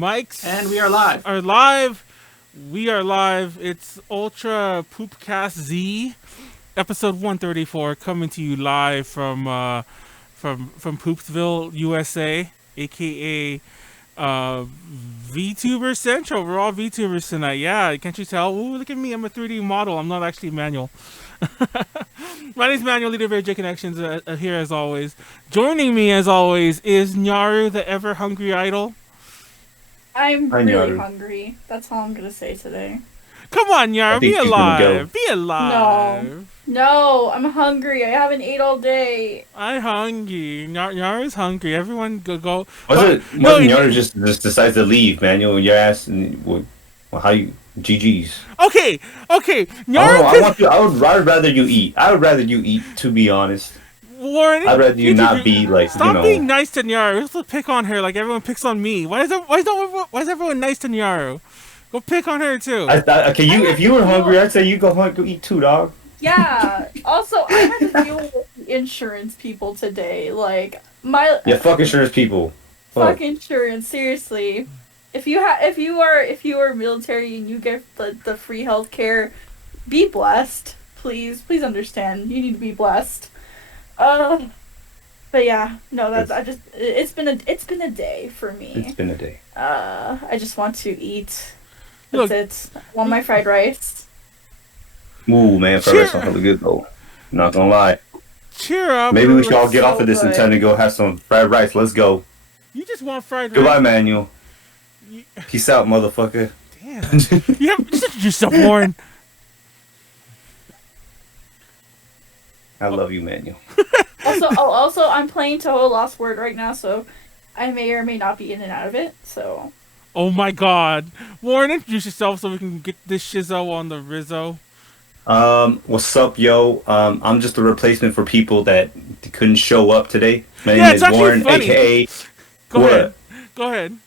Mics. And we are live. We are live. It's Ultra Poopcast Z, episode 134, coming to you live from Poopsville, USA, aka VTuber Central. We're all VTubers tonight. Yeah, can't you tell? Ooh, look at me. I'm a 3D model. I'm not actually Manuel. My name's Manuel, leader of AJ Connections, here as always. Joining me as always is Nyaru, the ever hungry idol. I'm really hungry. That's all I'm gonna say today. Come on, Nyaru, be alive. Be alive. No, I'm hungry. I haven't ate all day. I'm hungry. Nyaru's hungry. Everyone go. Wasn't Nyaru just decides to leave, Manuel? Your ass and how you GG's. Okay. Nyaru, I'd rather you eat. I would rather you eat, to be honest. Warren, I'd rather you not be like, stop being nice to Nyaru. Let's pick on her like everyone picks on me. Why is everyone nice to Nyaru? Go pick on her too. If you were hungry, I'd say you go eat too, dog. Yeah. Also, I had to deal with the insurance people today. Like fuck insurance people. Fuck insurance. Seriously. If you are military and you get the free healthcare, be blessed. Please understand. You need to be blessed. But yeah, no, it's been a day for me. It's been a day. I just want to eat. That's it. I want my fried rice. Ooh, man, fried rice sounds really good though. Not gonna lie. Cheer up. Maybe we should all get off of this and try to go have some fried rice. Let's go. You just want fried rice. Goodbye, Manuel. Peace out, motherfucker. Damn. You have just yourself, Warren. I love you, Manuel. Also, I'm playing Toho Lost Word right now, so I may or may not be in and out of it. So. Oh my God, Warren, introduce yourself so we can get this shizzo on the Rizzo. What's up, yo? I'm just a replacement for people that couldn't show up today. My name is Warren, funny. aka. Go ahead.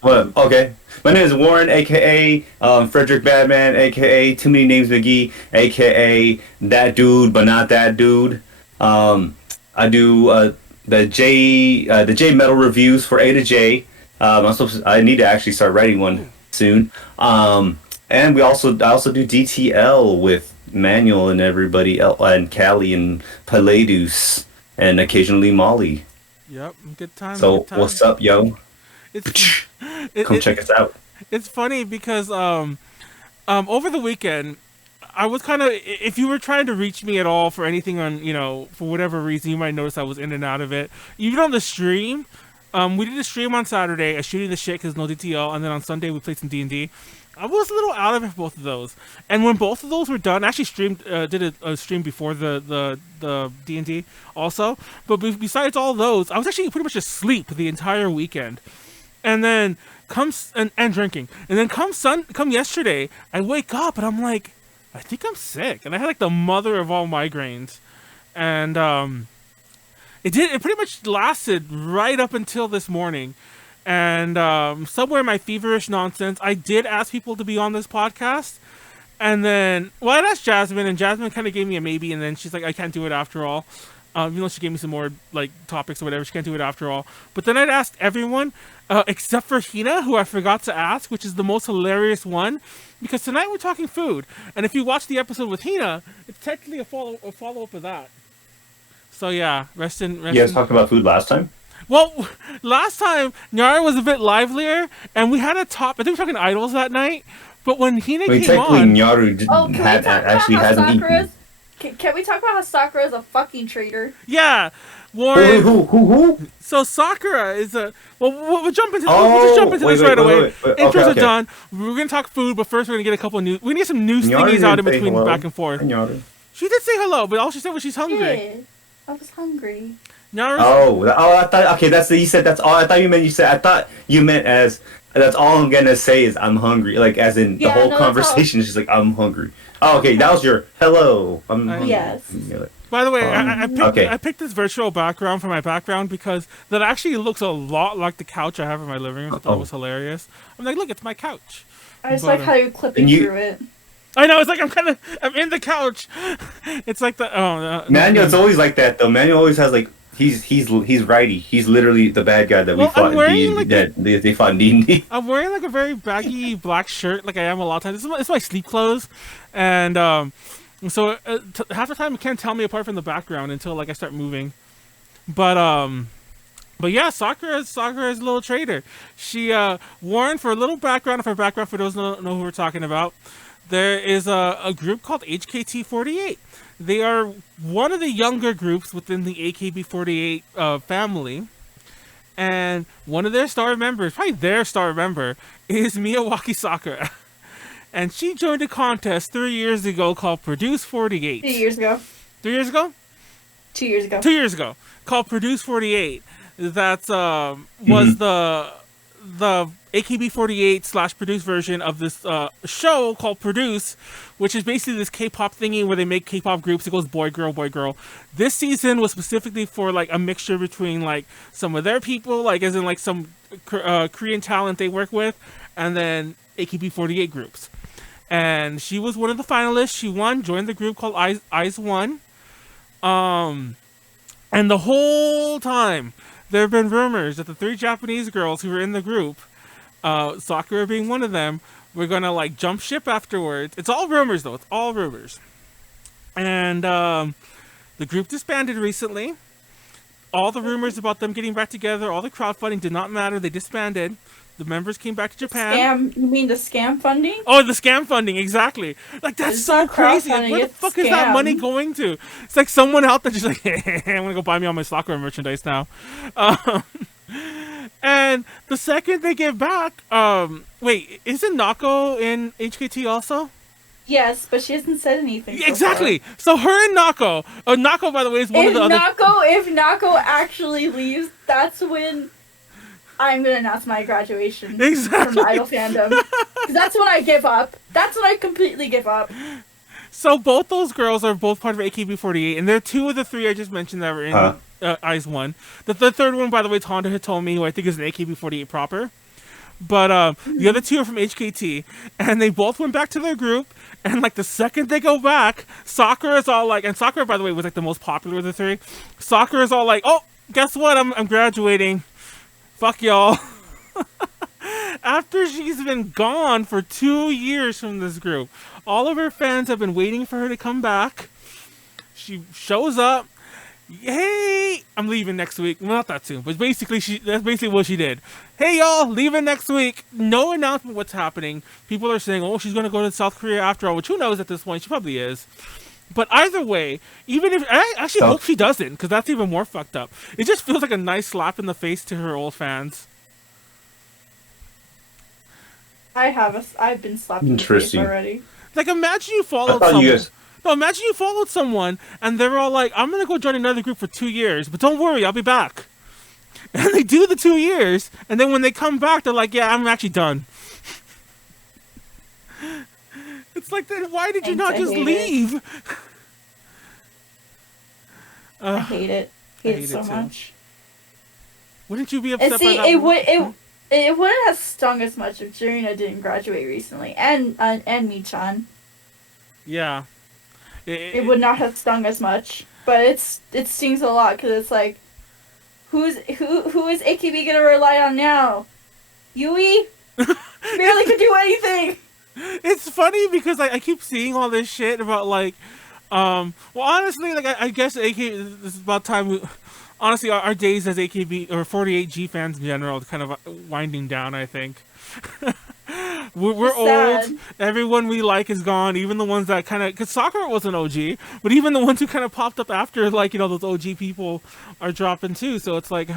What? Okay. My name is Warren, aka Frederick Badman, aka Too Many Names McGee, aka That Dude But Not That Dude. I do the J Metal reviews for A to J. I need to actually start writing one soon. And I also do DTL with Manuel and everybody else, and Callie and Paladus, and occasionally Molly. Yep, good time. So good time. What's up, yo? Come check us out. It's funny because over the weekend, I was kind of, if you were trying to reach me at all for anything on, for whatever reason, you might notice I was in and out of it. Even on the stream, we did a stream on Saturday, shooting the shit because no DTL, and then on Sunday we played some D&D. I was a little out of it for both of those. And when both of those were done, I actually did a stream before the D&D also. But besides all those, I was actually pretty much asleep the entire weekend. And then and drinking. And then come yesterday, I wake up and I'm like, I think I'm sick. And I had like the mother of all migraines. And it pretty much lasted right up until this morning. And somewhere in my feverish nonsense, I did ask people to be on this podcast. And then, I'd asked Jasmine, and Jasmine kind of gave me a maybe, and then she's like, I can't do it after all. Even though she gave me some more topics or whatever, she can't do it after all. But then I'd asked everyone, except for Hina, who I forgot to ask, which is the most hilarious one, because tonight we're talking food. And if you watch the episode with Hina, it's technically a follow-up of that. So yeah, rest in. You guys talked about food last time? Well, last time, Nyaru was a bit livelier, and we had a top. I think we were talking idols that night, but when Hina came on... Nyaru actually hasn't eaten. Can we talk about how Sakura is a fucking traitor? Yeah, Warren. Who? So Sakura is a... Well, we'll jump into... we'll just jump into this right away. Intros are done. We're going to talk food, but first we're going to get a couple of news... We're going to get some news thingies out in between, back and forth. She did say hello, but all she said was she's hungry. Yeah, I was hungry. I thought, okay, you said that's all. I thought you meant as that's all I'm gonna say is I'm hungry, like as in the whole conversation is just like I'm hungry. Oh, okay, that was your hello. I'm hungry. Yes. By the way, I picked this virtual background for my background because that actually looks a lot like the couch I have in my living room. I thought it was hilarious. I'm like, look, it's my couch. I just like how you're clipping through it. I know, it's like I'm in the couch. It's like the Manuel, it's always like that though. Manuel always has like he's righty. He's literally the bad guy that we Well, fought in D. They fought in D&D. I'm wearing like a very baggy black shirt, like I am a lot of times. It's my sleep clothes, and so half the time you can't tell me apart from the background until like I start moving. But yeah, Sakura's a little traitor. She Warren, for a little background, for those who don't know who we're talking about, there is a group called HKT48. They are one of the younger groups within the AKB48 family. And one of their star members, probably their star member, is Miyawaki Sakura. And she joined a contest 3 years ago called Produce 48. 2 years ago. 3 years ago? 2 years ago. 2 years ago. Called Produce 48. That was the AKB48 / Produce version of this show called Produce, which is basically this K-pop thingy where they make K-pop groups. It goes boy, girl, boy, girl. This season was specifically for like a mixture between like some of their people, like as in like some Korean talent they work with, and then AKB48 groups. And she was one of the finalists. She won, joined the group called Eyes One. And the whole time, there have been rumors that the 3 Japanese girls who were in the group, Sakura being one of them, were gonna like jump ship afterwards. It's all rumors though. It's all rumors. And the group disbanded recently. All the rumors about them getting back together, all the crowdfunding did not matter. They disbanded. The members came back to Japan. Scam? You mean the scam funding? Oh, the scam funding, exactly. Like, that's It's so not crazy. crowdfunding, Where the it's fuck is that scam. money going to? It's like someone out there just like, hey, I'm gonna go buy me all my Sakura merchandise now. And the second they get back, wait, isn't Nako in HKT also? Yes, but she hasn't said anything. So Exactly. far. So her and Nako. Nako, by the way, is one of the other. If Nako actually leaves, that's when I'm gonna announce my graduation Exactly. from Idol fandom. 'Cause that's when I give up. That's when I completely give up. So both those girls are both part of AKB48, and they're 2 of the 3 I just mentioned that were in Eyes One. The third one, by the way, is Honda Hitomi, who I think is an AKB48 proper. But the other 2 are from HKT, and they both went back to their group. And like the second they go back, Sakura's all like, and Sakura, by the way, was like the most popular of the 3. Sakura's all like, oh, guess what? I'm graduating. Fuck y'all. After she's been gone for 2 years from this group, all of her fans have been waiting for her to come back. She shows up. Hey, I'm leaving next week. Well, not that soon, but basically that's basically what she did. Hey y'all, leaving next week. No announcement what's happening. People are saying, oh, she's gonna go to South Korea after all, which who knows at this point. She probably is. But either way, even if I actually hope she doesn't, because that's even more fucked up. It just feels like a nice slap in the face to her old fans. I've been slapped in the face already. Like, imagine you followed someone. No, imagine you followed someone and they're all like, I'm gonna go join another group for 2 years, but don't worry, I'll be back. And they do the 2 years, and then when they come back, they're like, yeah, I'm actually done. It's like, then why did you not just leave? I hate it. Hate it so too. much. Wouldn't you be upset And see, by that? it wouldn't have stung as much if Jirina didn't graduate recently, and Michan. Yeah. It would not have stung as much, but it stings a lot because it's like, who is AKB gonna rely on now? Yui barely could do anything. It's funny because I keep seeing all this shit about like, well, honestly, like I guess AKB. This is about time. Honestly, our days as AKB or 48G fans in general is kind of winding down. I think. We're old. Everyone we like is gone. Even the ones that kind of, because Sakura was an OG, but even the ones who kind of popped up after, like, you know, those OG people are dropping too. So it's like,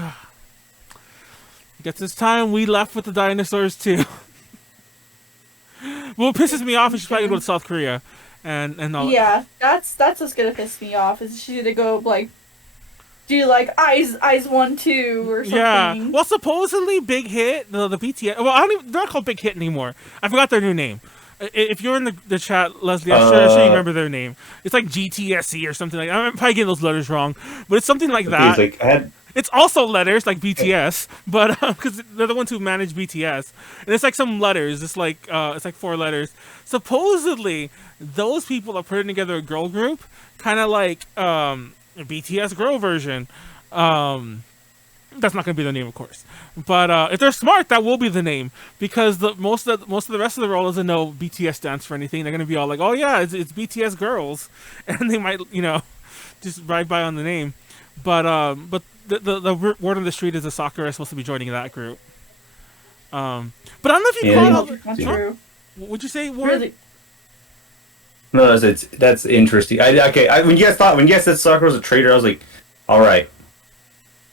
guess it's time we left with the dinosaurs too. What pisses me off is she's probably gonna go to South Korea, and all. Yeah, that's what's gonna piss me off. Is she's gonna go like, do like eyes 1 2 or something. Yeah. Well, supposedly Big Hit, the BTS. Well, they're not called Big Hit anymore. I forgot their new name. If you're in the chat, Leslie, I'm sure you remember their name. It's like GTSE or something like that. I'm probably getting those letters wrong, but it's something like that. It's also letters like BTS, but because they're the ones who manage BTS, and it's like some letters. It's like 4 letters. Supposedly, those people are putting together a girl group, kind of like a BTS girl version. That's not going to be the name, of course. But if they're smart, that will be the name, because most of the rest of the world doesn't know BTS stands for anything. They're going to be all like, "Oh yeah, it's BTS girls," and they might, just ride by on the name. But the word on the street is that Sakura is supposed to be joining that group. But I don't know if you call it. That's true. What'd you say, Warren? Really? No, that's interesting. When you guys said Sakura was a traitor, I was like, all right,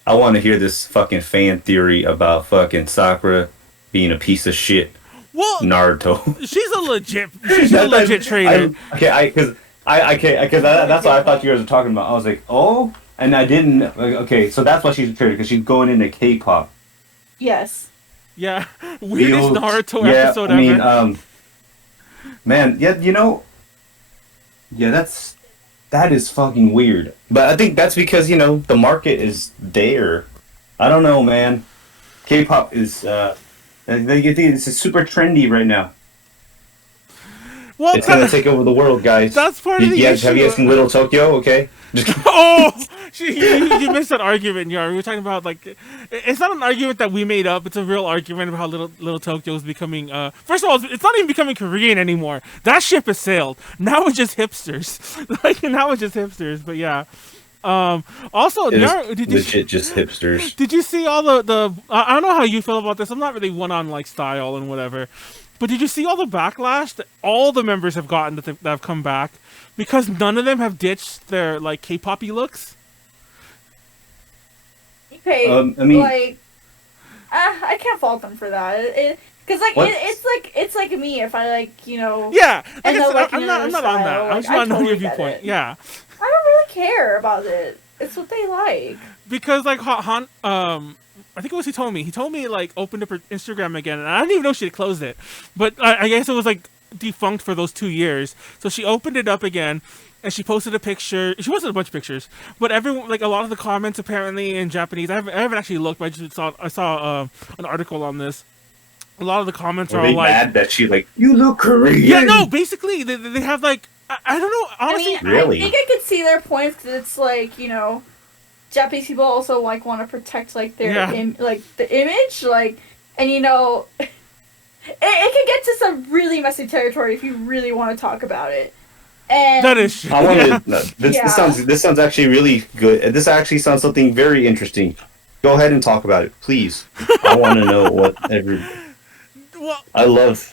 I want to hear this fucking fan theory about fucking Sakura being a piece of shit. Well, Naruto. She's a legit traitor. Because that's what I thought you guys were talking about. I was like, oh, and I didn't. Okay, so that's why she's a traitor, because she's going into K-pop. Yes. Yeah, weirdest Naruto episode ever. Man, that is fucking weird. But I think that's because the market is there. I don't know, man. K-pop is it's super trendy right now. Well, it's gonna take over the world, guys. That's part of the issue. Have you guys seen Little Tokyo? Okay. You missed that argument, Yar. We were talking about, like, it's not an argument that we made up. It's a real argument about how Little Tokyo is becoming. First of all, it's not even becoming Korean anymore. That ship has sailed. Now it's just hipsters. But yeah. Also, Yar, just hipsters. Did you see all the? I don't know how you feel about this. I'm not really one on like style and whatever. But did you see all the backlash that all the members have gotten that have come back because none of them have ditched their like K-poppy looks? Okay, I can't fault them for that. It's like me if I Yeah, I'm not on that. I just want to know your viewpoint. Yeah, I don't really care about it. It's what they like. Because like I think it was He told me like opened up her Instagram again, and I didn't even know she had closed it. But I guess it was like defunct for those 2 years. So she opened it up again, and she posted a picture. She posted a bunch of pictures, but everyone, like a lot of the comments apparently in Japanese. I haven't actually looked, but I saw an article on this. A lot of the comments are all like, mad that she like, you look Korean. Yeah, no, basically they have like I don't know, honestly. Really? I think I could see their points, because it's like, Japanese people also like want to protect like their the image, like, and it can get to some really messy territory if you really want to talk about it. And that is true. This sounds actually really good. This actually sounds something very interesting. Go ahead and talk about it, please. I want to know what I love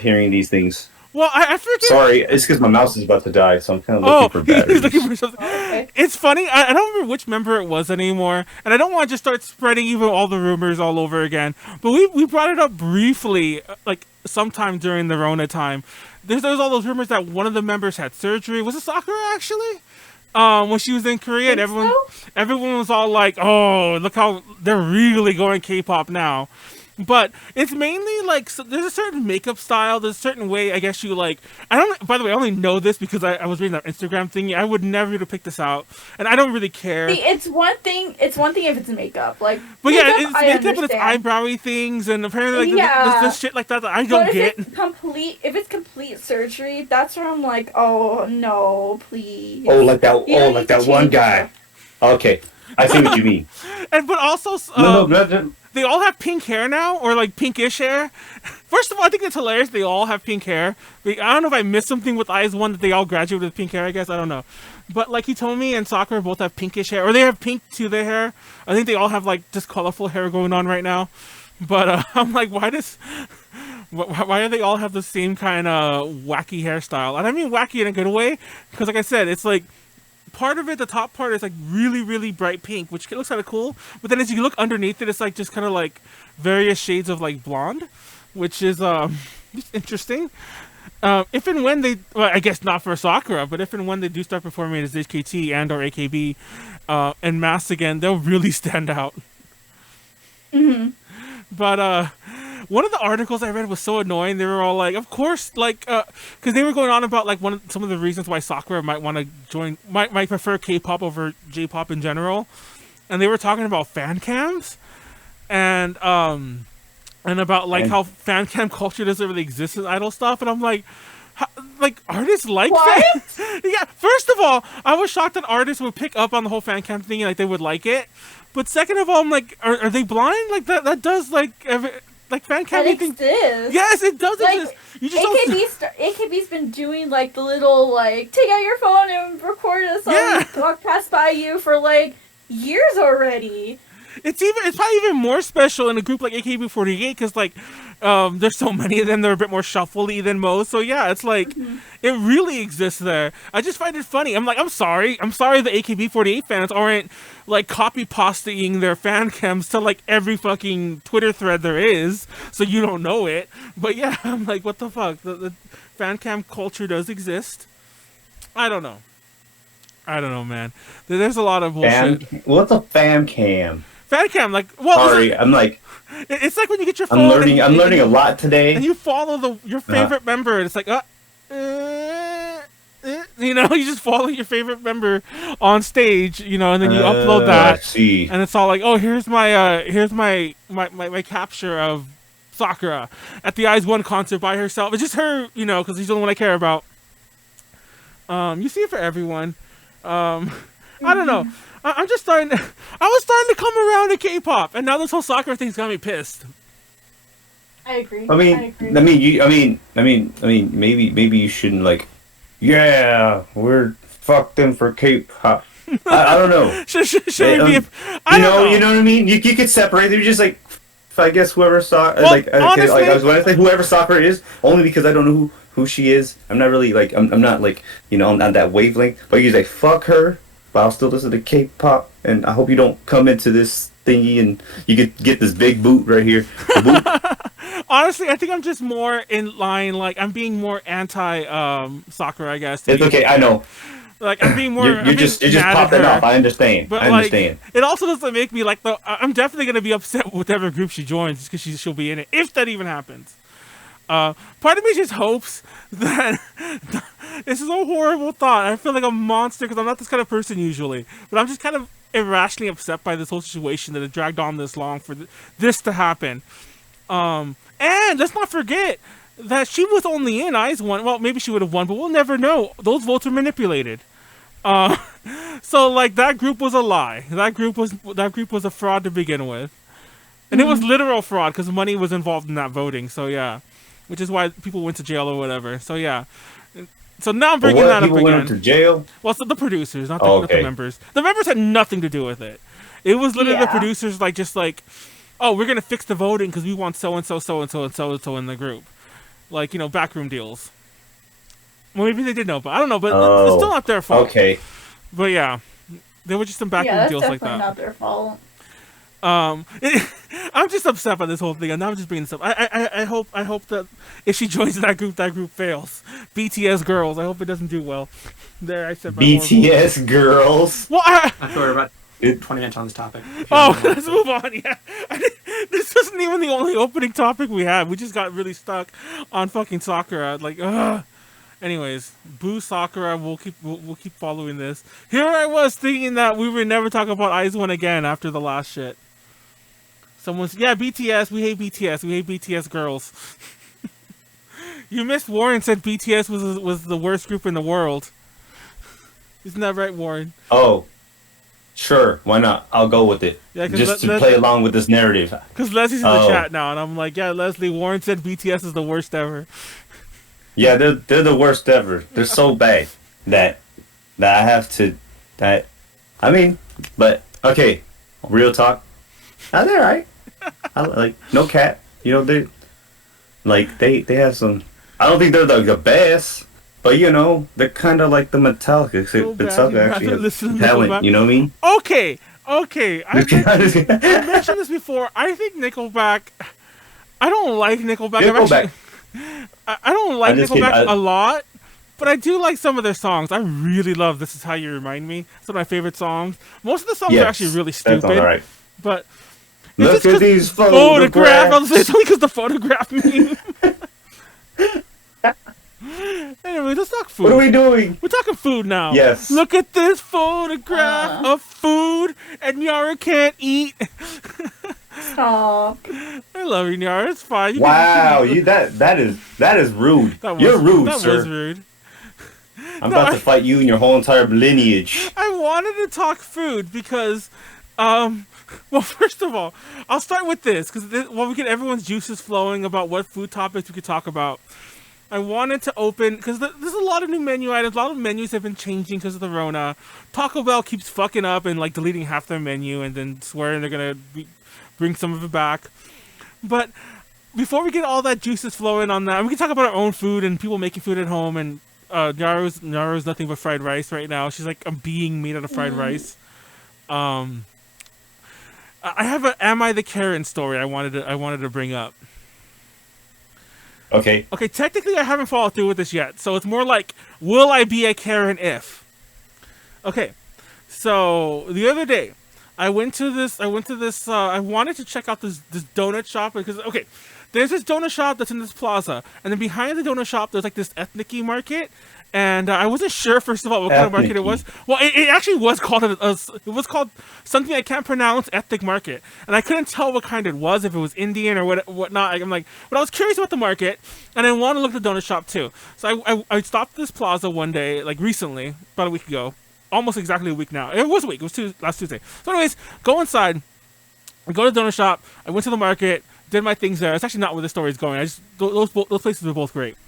hearing these things. Well, I forget. Sorry, it's because my mouse is about to die, so I'm kind of looking for batteries. He's looking for something. Okay. It's funny. I don't remember which member it was anymore, and I don't want to just start spreading even all the rumors all over again. But we brought it up briefly, like sometime during the Rona time. There's all those rumors that one of the members had surgery. Was it Sakura actually? When she was in Korea, and everyone was all like, "Oh, look how they're really going K-pop now." But it's mainly like, so there's a certain makeup style, there's a certain way, I guess you like. By the way, I only know this because I was reading that Instagram thingy. I would never to pick this out, and I don't really care. See, it's one thing if it's makeup, like. But yeah, it's makeup, but it's eyebrowy things, and apparently like this shit like that I don't get. If it's complete surgery, that's where I'm like, oh no, please. Oh, like that one guy. Okay, I see what you mean. But also, no. They all have pink hair now, or like pinkish hair. First of all, I think it's hilarious they all have pink hair. I don't know if I missed something with Eyes One that they all graduated with pink hair, I guess. I don't know. But like Hitomi and Sakura both have pinkish hair, or they have pink to their hair. I think they all have like just colorful hair going on right now. But I'm like, why do they all have the same kind of wacky hairstyle? And I mean wacky in a good way, because like I said, it's like, part of it, the top part is like really, really bright pink, which looks kind of cool. But then as you look underneath it, it's like just kind of like various shades of like blonde, which is just interesting. If and when I guess not for Sakura, but if and when they do start performing as HKT and or AKB en masse again, they'll really stand out. Mm-hmm. But one of the articles I read was so annoying. They were all like, of course, like, because they were going on about like some of the reasons why Sakura might want to join, might prefer K-pop over J-pop in general, and they were talking about fan cams, and about like how fan cam culture doesn't really exist in idol stuff, and I'm like, Like artists like What? fans. Yeah. First of all, I was shocked that artists would pick up on the whole fan cam thing and like they would like it. But second of all, I'm like, are they blind? Like that does like fan cam That thing. exists. Yes, it does Like, exist. You just don't. AKB's been doing like the little like take out your phone and record a song Yeah. walk past by you for like years already. It's probably even more special in a group like AKB48 because like there's so many of them. They're a bit more shuffly than most. So yeah, it's like it really exists there. I just find it funny. I'm like, I'm sorry the AKB48 fans aren't like copy pasting their fan cams to like every fucking Twitter thread there is, so you don't know it. But yeah, I'm like, what the fuck? The fan cam culture does exist. I don't know, man. There's a lot of bullshit. What's a fan cam? Fan cam, like, well, Sorry, I'm like, it's like when you get your phone. I'm learning a lot today. And you follow your favorite member, and it's like, you know, you just follow your favorite member on stage, you know, and then you upload that, I see. and it's all like, oh, here's my capture of Sakura at the Eyes One concert by herself. It's just her, you know, because she's the only one I care about. You see it for everyone. I don't know. I was starting to come around to K-pop, and now this whole Sakura thing's got me pissed. I agree. I mean, maybe you shouldn't like. Yeah, we're fucked in for K-pop. I don't know. Should we be? I don't know. You know what I mean? You could separate. They're just like, I guess whoever saw honestly, I was going to say whoever Sakura is, only because I don't know who she is. I'm not really like I'm not like, you know, I'm not that wavelength. But you like fuck her, but I'll still listen to K-pop, and I hope you don't come into this thingy and you could get this big boot right here. Honestly, I think I'm just more in line. Like I'm being more anti Sakura, I guess. It's okay. I know. Like I'm being more. You're just popping off. I understand. But I understand. Like, it also doesn't make me like. I'm definitely gonna be upset with whatever group she joins because she'll be in it if that even happens. Part of me just hopes that this is a horrible thought. I feel like a monster because I'm not this kind of person usually, but I'm just kind of irrationally upset by this whole situation that it dragged on this long for this to happen. And let's not forget that she was only in Eyes One. Well, maybe she would have won, but we'll never know. Those votes were manipulated. So like that group was a lie. That group was a fraud to begin with, and it was literal fraud because money was involved in that voting. So yeah, which is why people went to jail or whatever. So yeah. So now I'm bringing that up again. People went to jail? Well, so the producers, not the members. The members had nothing to do with it. It was literally the producers like just like, oh, we're gonna fix the voting because we want so and so, so and so, and so and so in the group, like, you know, backroom deals. Well, maybe they did know, but I don't know. But it's still not their fault. Okay. But yeah, there were just some backroom deals like that. Yeah, that's definitely not their fault. I'm just upset by this whole thing, and now I'm just being upset. I hope that if she joins that group fails. BTS girls, I hope it doesn't do well. There, I said BTS girls. Well, I thought we were about 20 minutes on this topic. Oh, let's move on. Yeah, this isn't even the only opening topic we had. We just got really stuck on fucking Sakura. Like, ugh. Anyways, boo Sakura. We'll keep following this. Here I was thinking that we would never talk about Eyes One again after the last shit. Someone's BTS. We hate BTS. We hate BTS girls. You missed Warren said BTS was the worst group in the world. Isn't that right, Warren? Oh, sure. Why not? I'll go with it. Yeah, just to play along with this narrative. Because Leslie's in the chat now, and I'm like, yeah, Leslie. Warren said BTS is the worst ever. Yeah, they're the worst ever. They're so bad that I have to. I mean, but okay, real talk. Oh, they're right. I like no cap. You know they have some. I don't think they're the best, but you know they're kind of like the Metallica. Metallica actually has talent. You know what I mean? Okay. I mentioned this before. I think Nickelback. I don't like Nickelback. I don't like Nickelback a lot, but I do like some of their songs. I really love "This Is How You Remind Me." It's one of my favorite songs. Most of the songs are actually really stupid. That's all right. But look at these photographs. I'll say it's only because the photograph meme. Anyway, let's talk food. What are we doing? We're talking food now. Yes. Look at this photograph of food, and Nyaru can't eat. Stop. I love you, Nyaru. It's fine. Wow, that is rude. You're rude, that sir. Was rude. I'm about to fight you and your whole entire lineage. I wanted to talk food because, well, first of all, I'll start with this because we get everyone's juices flowing about what food topics we could talk about. I wanted to open because there's a lot of new menu items. A lot of menus have been changing because of the Rona. Taco Bell keeps fucking up and like deleting half their menu and then swearing they're gonna bring some of it back. But before we get all that juices flowing on that, we can talk about our own food and people making food at home. And Nyaru's nothing but fried rice right now. She's like a being made out of fried rice. I have a "Am I the Karen" story I wanted to bring up. Okay. Okay, technically I haven't followed through with this yet, so it's more like, will I be a Karen if? Okay, so the other day, I wanted to check out this donut shop because, okay, there's this donut shop that's in this plaza, and then behind the donut shop there's like this ethnic market, and I wasn't sure, first of all, what kind of market it was. Well, it actually was called it was called something I can't pronounce, ethnic market, and I couldn't tell what kind it was, if it was Indian or whatnot. I'm like, but I was curious about the market, and I wanted to look at the donut shop too. So I stopped at this plaza one day, like recently, about a week ago, almost exactly a week now. It was a week. It was last Tuesday. So anyways, go inside, I go to the donut shop. I went to the market, did my things there. It's actually not where the story is going. Those places are both great,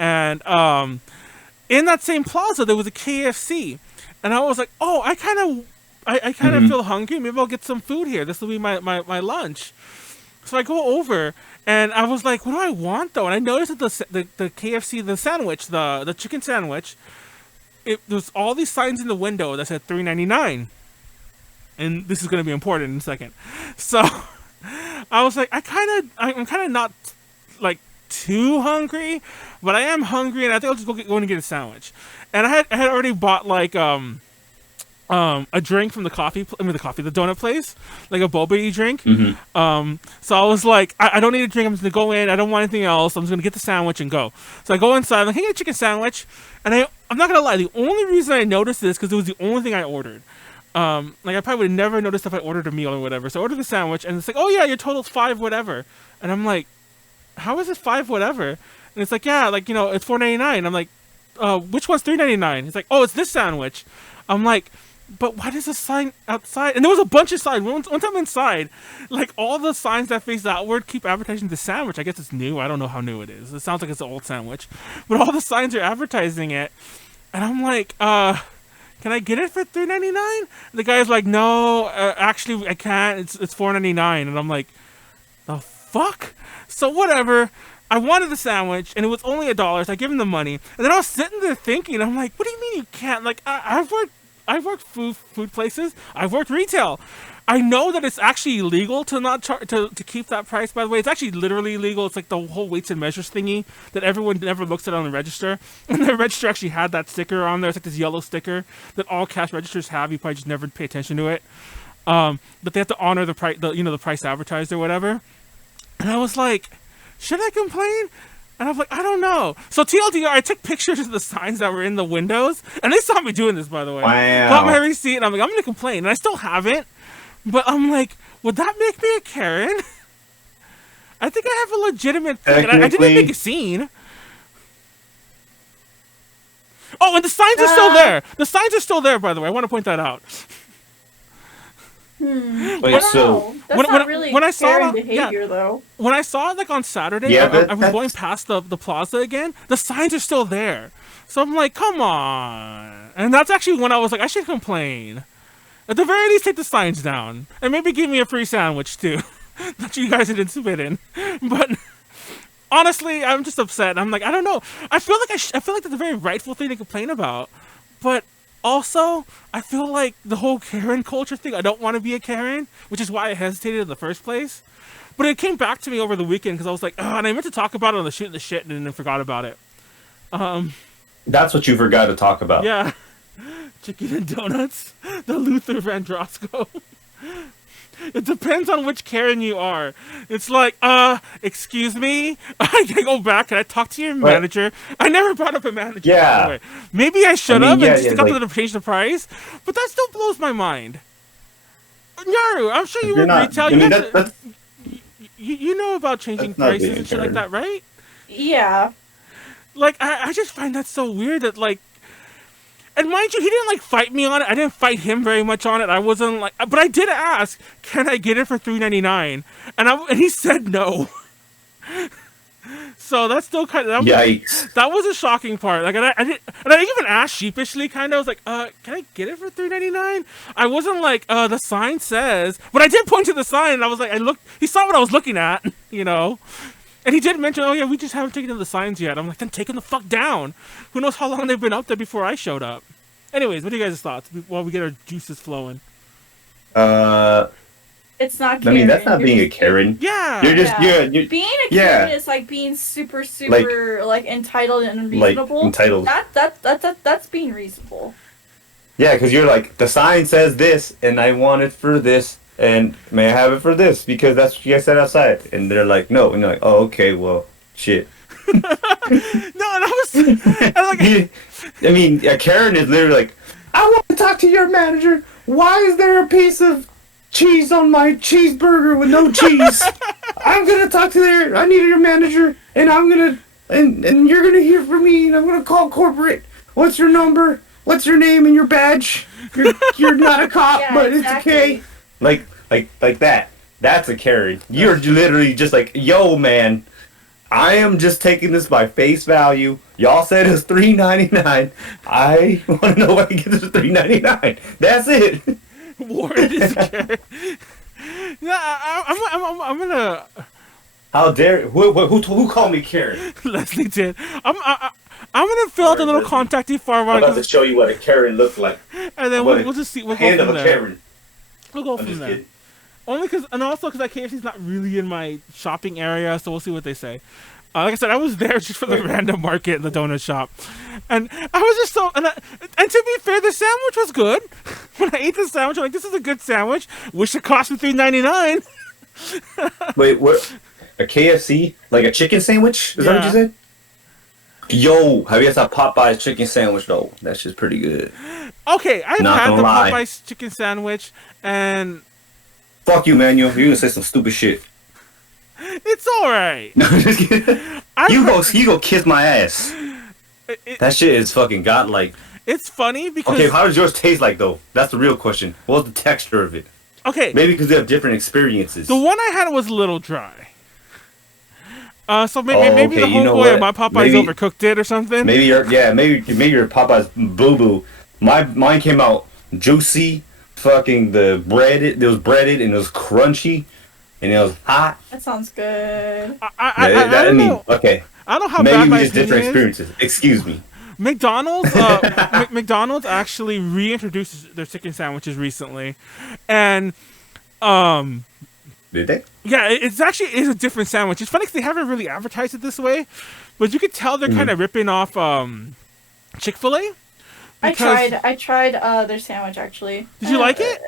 and in that same plaza, there was a KFC, and I was like, "Oh, I kind of feel hungry. Maybe I'll get some food here. This will be my lunch." So I go over, and I was like, "What do I want though?" And I noticed that the KFC, the sandwich, the chicken sandwich, there's all these signs in the window that said $3.99, and this is going to be important in a second. So I was like, I'm kind of not like too hungry, but I am hungry, and I think I'll just go and get a sandwich. And I had already bought like a drink from the donut place, like a boba drink. So I was like, I don't need a drink. I'm just gonna go in. I don't want anything else. I'm just gonna get the sandwich and go. So I go inside. I'm like, hey, get a chicken sandwich. And I'm not gonna lie. The only reason I noticed this because it was the only thing I ordered. Like I probably would have never noticed if I ordered a meal or whatever. So I ordered the sandwich, and it's like, oh yeah, your total's $5 whatever. And I'm like, how is it $5 whatever? And it's like, yeah, like, it's $4.99. I'm like, which one's $3.99? He's like, oh, it's this sandwich. I'm like, but why does the sign outside? And there was a bunch of signs. Once I'm inside, like all the signs that face outward keep advertising the sandwich. I guess it's new. I don't know how new it is. It sounds like it's an old sandwich, but all the signs are advertising it. And I'm like, can I get it for $3.99? The guy's like, no, actually I can't. It's $4.99. And I'm like, the fuck? So whatever. I wanted the sandwich, and it was only $1, so I gave him the money. And then I was sitting there thinking, I'm like, what do you mean you can't? Like, I've worked food places. I've worked retail. I know that it's actually illegal to not to keep that price. By the way, it's actually literally illegal. It's like the whole weights and measures thingy that everyone never looks at on the register. And the register actually had that sticker on there. It's like this yellow sticker that all cash registers have. You probably just never pay attention to it. But they have to honor the price, the price advertised or whatever. And I was like, should I complain? And I was like, I don't know. So TLDR, I took pictures of the signs that were in the windows, and they saw me doing this, by the way. Wow. Got my receipt, and I'm like, I'm gonna complain, and I still haven't. But I'm like, would that make me a Karen? I think I have a legitimate thing. And I didn't make a scene. Oh, and the signs are still there. The signs are still there, by the way. I want to point that out. Wait, so that's not really when I saw Karen it, behavior, though. When I saw it like on Saturday, Yeah, I was going past the plaza again. The signs are still there, so I'm like, come on. And that's actually when I was like, I should complain. At the very least, take the signs down, and maybe give me a free sandwich too, that you guys didn't spit in. But honestly, I'm just upset. I'm like, I don't know. I feel like that's a very rightful thing to complain about, but also, I feel like the whole Karen culture thing, I don't want to be a Karen, which is why I hesitated in the first place. But it came back to me over the weekend because I was like, oh, and I meant to talk about it on the Shooting the Shit and then forgot about it. That's what you forgot to talk about. Yeah. Chicken and donuts. The Luther Vandrosko. It depends on which Karen you are. It's like, excuse me? I can go back. Can I talk to your manager? I never brought up a manager, by the way. Maybe I should have and just got them to change the price. But that still blows my mind. Nyaru, I'm sure you work retail. you know about changing That's not prices being and shit like Karen. that, right? Yeah. Like, I just find that so weird that, like, and mind you, he didn't, like, fight me on it. I didn't fight him very much on it. I wasn't, like, but I did ask, can I get it for $3.99? And he said no. So that's still kind of, Yikes. that was a shocking part. Like, and I even asked sheepishly, kind of, I was like, can I get it for $3.99? I wasn't like, the sign says, but I did point to the sign, and I was like, he saw what I was looking at, you know? And he did mention, oh yeah, we just haven't taken to the signs yet. I'm like, then take them the fuck down. Who knows how long they've been up there before I showed up. Anyways, what are you guys' thoughts while we get our juices flowing? It's not I Karen. mean, that's not being a Karen. Yeah. You're just, Yeah. you're Being a yeah. Karen is like being super, like entitled and unreasonable. Like, entitled. That's being reasonable. Yeah, because you're like, the sign says this, and I want it for this, and may I have it for this, because that's what you guys said outside. And they're like, no. And you're like, oh, okay, well, shit. No, and like, I mean, Karen is literally like, I want to talk to your manager. Why is there a piece of cheese on my cheeseburger with no cheese? I'm going to talk to I need your manager, and I'm going to, and you're going to hear from me, and I'm going to call corporate. What's your number? What's your name and your badge? You're not a cop, Yeah, but exactly. it's okay. Like that. That's a Karen. You're literally just like, yo, man, I am just taking this by face value. Y'all said it's $3.99. I want to know why you get this for $3.99. That's it. Warren is Karen. No, I'm gonna. How dare who called me Karen? Leslie did. I'm gonna fill out the little Leslie. contact form, I'm about to show you what a Karen looks like. and then we'll just see. We'll go Hand of from a there. Karen. We'll go I'm from just there. kidding. Only because, and also because that KFC's not really in my shopping area, so we'll see what they say. Like I said, I was there just for the Right. random market in the donut shop, and I was just so. And to be fair, the sandwich was good. When I ate the sandwich, I'm like, "This is a good sandwich." Wish it cost me $3.99. Wait, what? A KFC? Like a chicken sandwich? Is that what Yeah. you said? Yo, have you guys had Popeye's chicken sandwich though? That's just pretty good. Okay, I've Not had gonna the lie. Popeye's chicken sandwich, and Fuck you, Manuel. You're gonna say some stupid shit. it's all right. No, I'm just kidding. I've You heard- go kiss my ass. That shit is fucking godlike. It's funny because Okay, how does yours taste like though? That's the real question. What's the texture of it? okay, Maybe because they have different experiences. the one I had was a little dry. So maybe, Oh, maybe okay, the you know homeboy at my what? Popeyes Maybe- overcooked it or something. Maybe your Popeye's boo boo. Mine came out juicy. Fucking it was breaded and it was crunchy, and it was hot. That sounds good. I don't know. Okay. I don't know how Maybe bad we my just different opinion is. experiences. Excuse me. McDonald's, McDonald's actually reintroduced their chicken sandwiches recently, and Did they? yeah, it's actually is a different sandwich. It's funny because they haven't really advertised it this way, but you could tell they're kind of ripping off Chick-Fil-A. I because- tried their sandwich actually. Did you like it?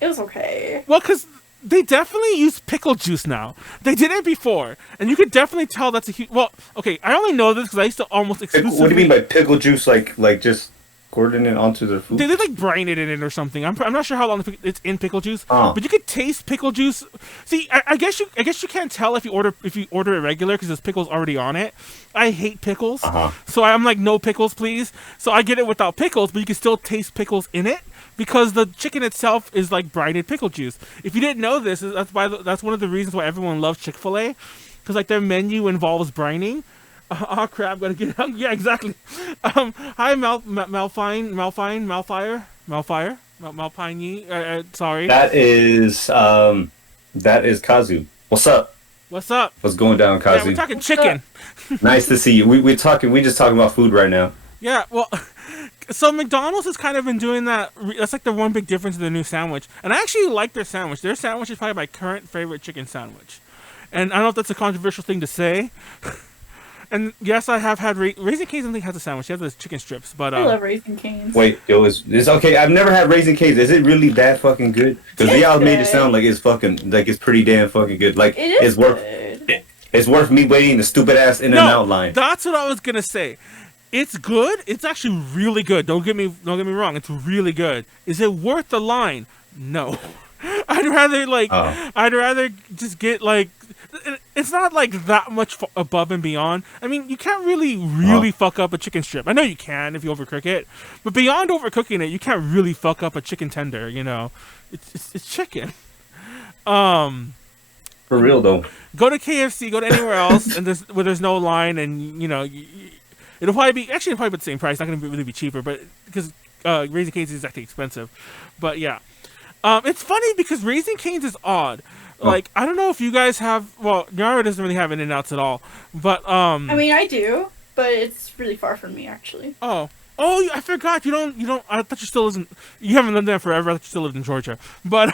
It was okay. Well, because they definitely use pickle juice now. They didn't before, and you could definitely tell that's a huge. Well, okay, I only know this because I used to almost exclusively. What do you mean by pickle juice? Like just squirting it onto the food? They like brine it in it or something. I'm not sure how long it's in pickle juice, Oh. but you could taste pickle juice. See, I guess you can't tell if you order it regular because there's pickles already on it. I hate pickles, so I'm like, no pickles, please. So I get it without pickles, but you can still taste pickles in it because the chicken itself is like brined pickle juice. If you didn't know this, that's one of the reasons why everyone loves Chick-Fil-A, because like their menu involves brining. Oh crap! Gotta get out. Yeah, exactly. Hi, Malpine. Sorry. That is Kazu. What's up? What's up? What's going down, Yeah, Kazu? we're talking chicken. Nice to see you. We just talking about food right now. Yeah, well, so McDonald's has kind of been doing that. That's like the one big difference in the new sandwich. And I actually like their sandwich. Their sandwich is probably my current favorite chicken sandwich. And I don't know if that's a controversial thing to say. And yes, I have had Raising Cane's. I think has a sandwich. They have those chicken strips, but I love Raising Cane's. Wait, it's okay. I've never had Raising Cane's. Is it really that fucking good? Because It's y'all made it good. sound like it's pretty damn fucking good. Like It is it's worth good. it's worth me waiting the stupid ass in and out line. That's what I was gonna say. It's good. It's actually really good. Don't get me wrong. It's really good. Is it worth the line? No. I'd rather just get like it's not like that much above and beyond. I mean, you can't really fuck up a chicken strip. I know you can if you overcook it, but beyond overcooking it, you can't really fuck up a chicken tender. You know, it's chicken. For real though. Go to KFC, go to anywhere else, and where there's no line, and you know, it'll probably be the same price. Not going to really be cheaper, but because Raising Cane's is actually expensive. But yeah, it's funny because Raising Cane's is odd. Like, I don't know if you guys have. Well, Nyaru doesn't really have In-N-Outs at all, but I mean, I do, but it's really far from me actually. Oh, I forgot. You don't. I thought you still lived in. You haven't lived there forever. I thought you still lived in Georgia, but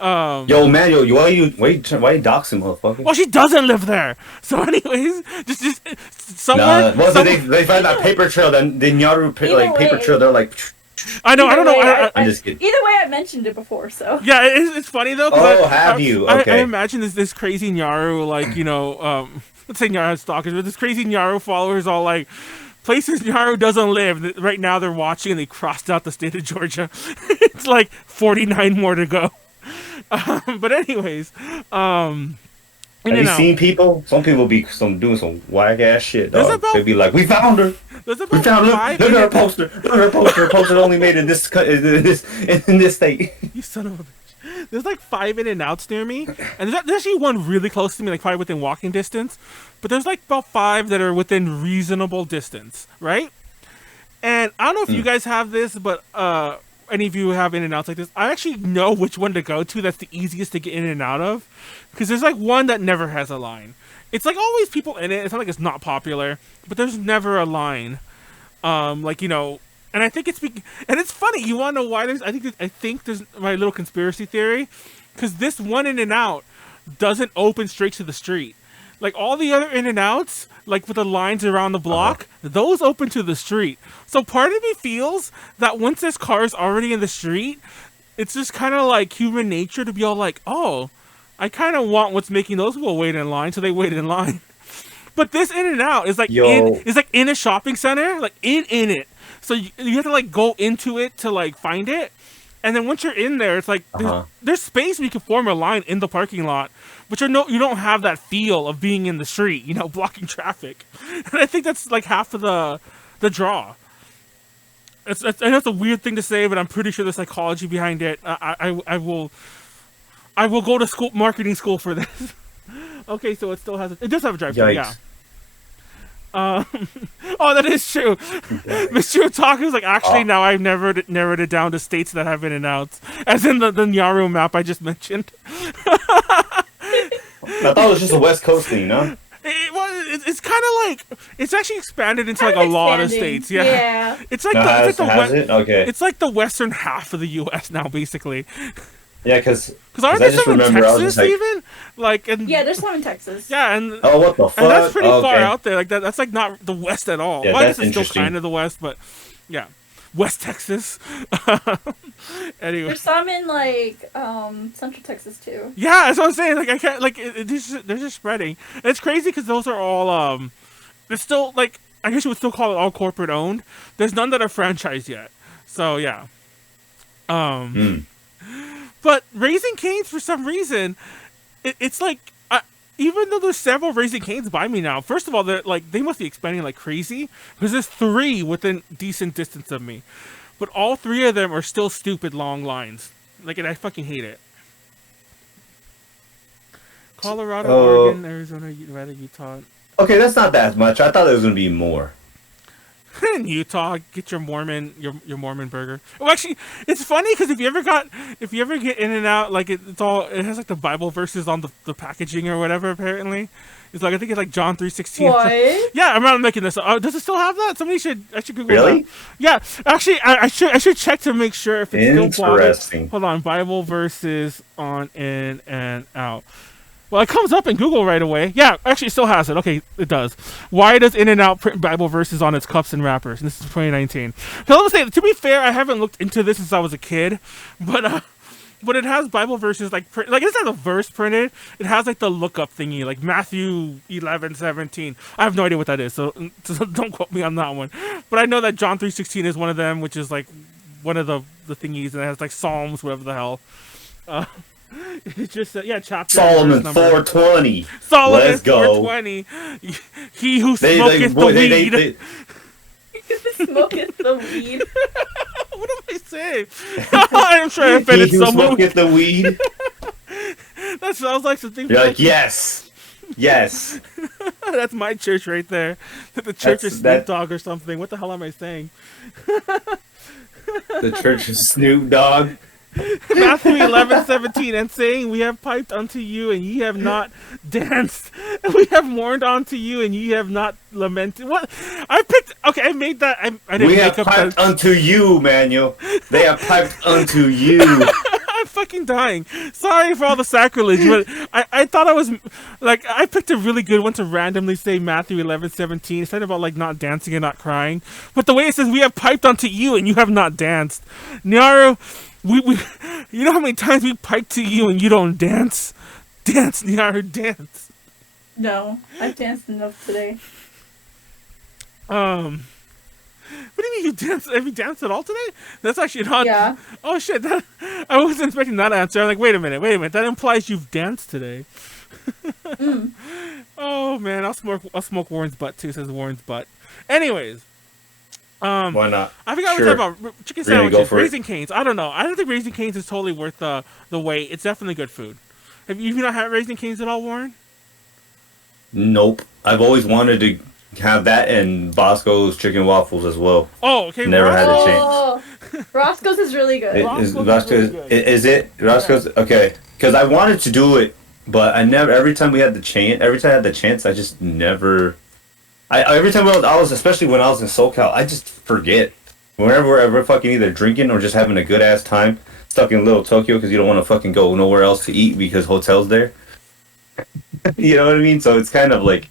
Yo, man, why you doxing, motherfucker? Well, she doesn't live there. So, anyways, just somewhere. Well, they find that paper trail. Then the Nyaru paper trail. They're like. I know. I don't know. I'm just kidding. Either way, I mentioned it before, so. Yeah, it's funny though. Oh, have you? Okay. I imagine this crazy Nyaru, like, you know, let's say Nyaru has stalkers, but this crazy Nyaru followers all like. Places Nyaru doesn't live. Right now they're watching and they crossed out the state of Georgia. It's like 49 more to go. But anyways, have you seen people? Some people be doing some whack ass shit, dog. They be like, "We found her. We found her. Look at her poster. Look at her poster. Her poster only made in this state." You son of a bitch. There's like 5 In-N-Outs near me, and there's actually one really close to me, like probably within walking distance. But there's like about 5 that are within reasonable distance, right? And I don't know if you guys have this, but any of you have In-N-Outs like this. I actually know which one to go to. That's the easiest to get in and out of, because there's like one that never has a line. It's like always people in it. It's not like it's not popular, but there's never a line. Like, you know, and I think and it's funny. You want to know why? I think there's my little conspiracy theory, because this one In-N-Out doesn't open straight to the street. Like all the other In-N-Outs, like with the lines around the block, those open to the street. So part of me feels that once this car is already in the street, it's just kind of like human nature to be all like, oh, I kind of want what's making those people wait in line, so they wait in line. But this In-N-Out is like in a shopping center, like in it. So you have to like go into it to like find it. And then once you're in there, it's like there's space where you can form a line in the parking lot, but you don't have that feel of being in the street, you know, blocking traffic. And I think that's like half of the draw. I know it's a weird thing to say, but I'm pretty sure there's psychology behind it. I will go to marketing school for this. Okay, so it does have a drive-thru, yeah. Oh, that is true. Mr. Otaku's like, actually, now I've narrowed it down to states that have In-N-Outs, as in the Nyaru map I just mentioned. I thought it was just a West Coast thing, no? It's kind of like it's actually expanded into like a lot of states. Yeah. It's like it's like the western half of the U.S. now, basically. Yeah, because aren't there some in Texas even? Yeah, there's some in Texas. Yeah, and what the fuck? And that's pretty far out there. Like that's like not the West at all. Yeah, well, I guess it's still kind of the West, but yeah, West Texas. Anyway, there's some in like Central Texas too. Yeah, that's what I'm saying. Like I can't like they're just spreading. And it's crazy because those are all it's still like I guess you would still call it all corporate owned. There's none that are franchised yet. So yeah. But Raising Cane's, for some reason, it's like, even though there's several Raising Cane's by me now, first of all, they must be expanding like crazy, because there's 3 within decent distance of me. But all 3 of them are still stupid long lines. Like, and I fucking hate it. Colorado, Oregon, Arizona, Nevada, Utah. Okay, that's not that much. I thought there was going to be more. In Utah, get your Mormon burger. Well, actually, it's funny because if you ever get In-N-Out, like it has like the Bible verses on the packaging or whatever. Apparently, it's like I think it's like John 3:16. What? Yeah, I'm not making this up. Does it still have that? I should Google really? that. Yeah, actually, I should check to make sure if it's still interesting. Hold on, Bible verses on In-N-Out. Well, it comes up in Google right away. Yeah, actually, it still has it. Okay, it does. Why does In-N-Out print Bible verses on its cups and wrappers? And this is 2019. So let me say, to be fair, I haven't looked into this since I was a kid, but it has Bible verses like it doesn't have a verse printed. It has like the lookup thingy, like Matthew 11:17. I have no idea what that is, so don't quote me on that one. But I know that John 3:16 is one of them, which is like one of the thingies, and it has like Psalms, whatever the hell. It's just yeah, chapter. Solomon verse number. 420. Solomon Let's go. 420. He who smoketh the weed. Smoketh the weed. What am I saying? I'm trying to offend He who someone. smoketh the weed. That sounds like something. You're like, yes. Yes. That's my church right there. The church is Snoop Dogg or something. What the hell am I saying? The church of Snoop Dogg. Matthew 11:17, and saying, we have piped unto you, and ye have not danced. We have mourned unto you, and ye have not lamented. What? I picked. Okay, I made that. I didn't We make have up piped that. unto you, Manuel. They have piped unto you. I'm fucking dying. Sorry for all the sacrilege, but I thought I was like I picked a really good one to randomly say Matthew 11:17 instead about like not dancing and not crying. But the way it says we have piped unto you and you have not danced, Nyaru, we you know how many times we piped to you and you don't dance? Dance, Nyaru, dance. No, I've danced enough today. What do you mean you dance? Have you danced at all today? That's actually not. Yeah. Oh shit! I wasn't expecting that answer. I'm like, wait a minute. That implies you've danced today. Oh man, I'll smoke Warren's butt too. Says Warren's butt. Anyways, Why not? I forgot Sure. we talked about chicken Really, go sandwiches, for it. Raising Cane's. I don't know. I don't think Raising Cane's is totally worth the wait. It's definitely good food. Have you not had Raising Cane's at all, Warren? Nope. I've always wanted to have that and Bosco's chicken waffles as well. Oh, okay. Never had a chance. Oh, Roscoe's is really good. Is it Roscoe's? Okay, because I wanted to do it, but I never. Every time I had the chance, I just never. Every time I was, especially when I was in SoCal, I just forget. Whenever we're ever fucking either drinking or just having a good ass time, stuck in Little Tokyo because you don't want to fucking go nowhere else to eat because hotel's there. You know what I mean? So it's kind of like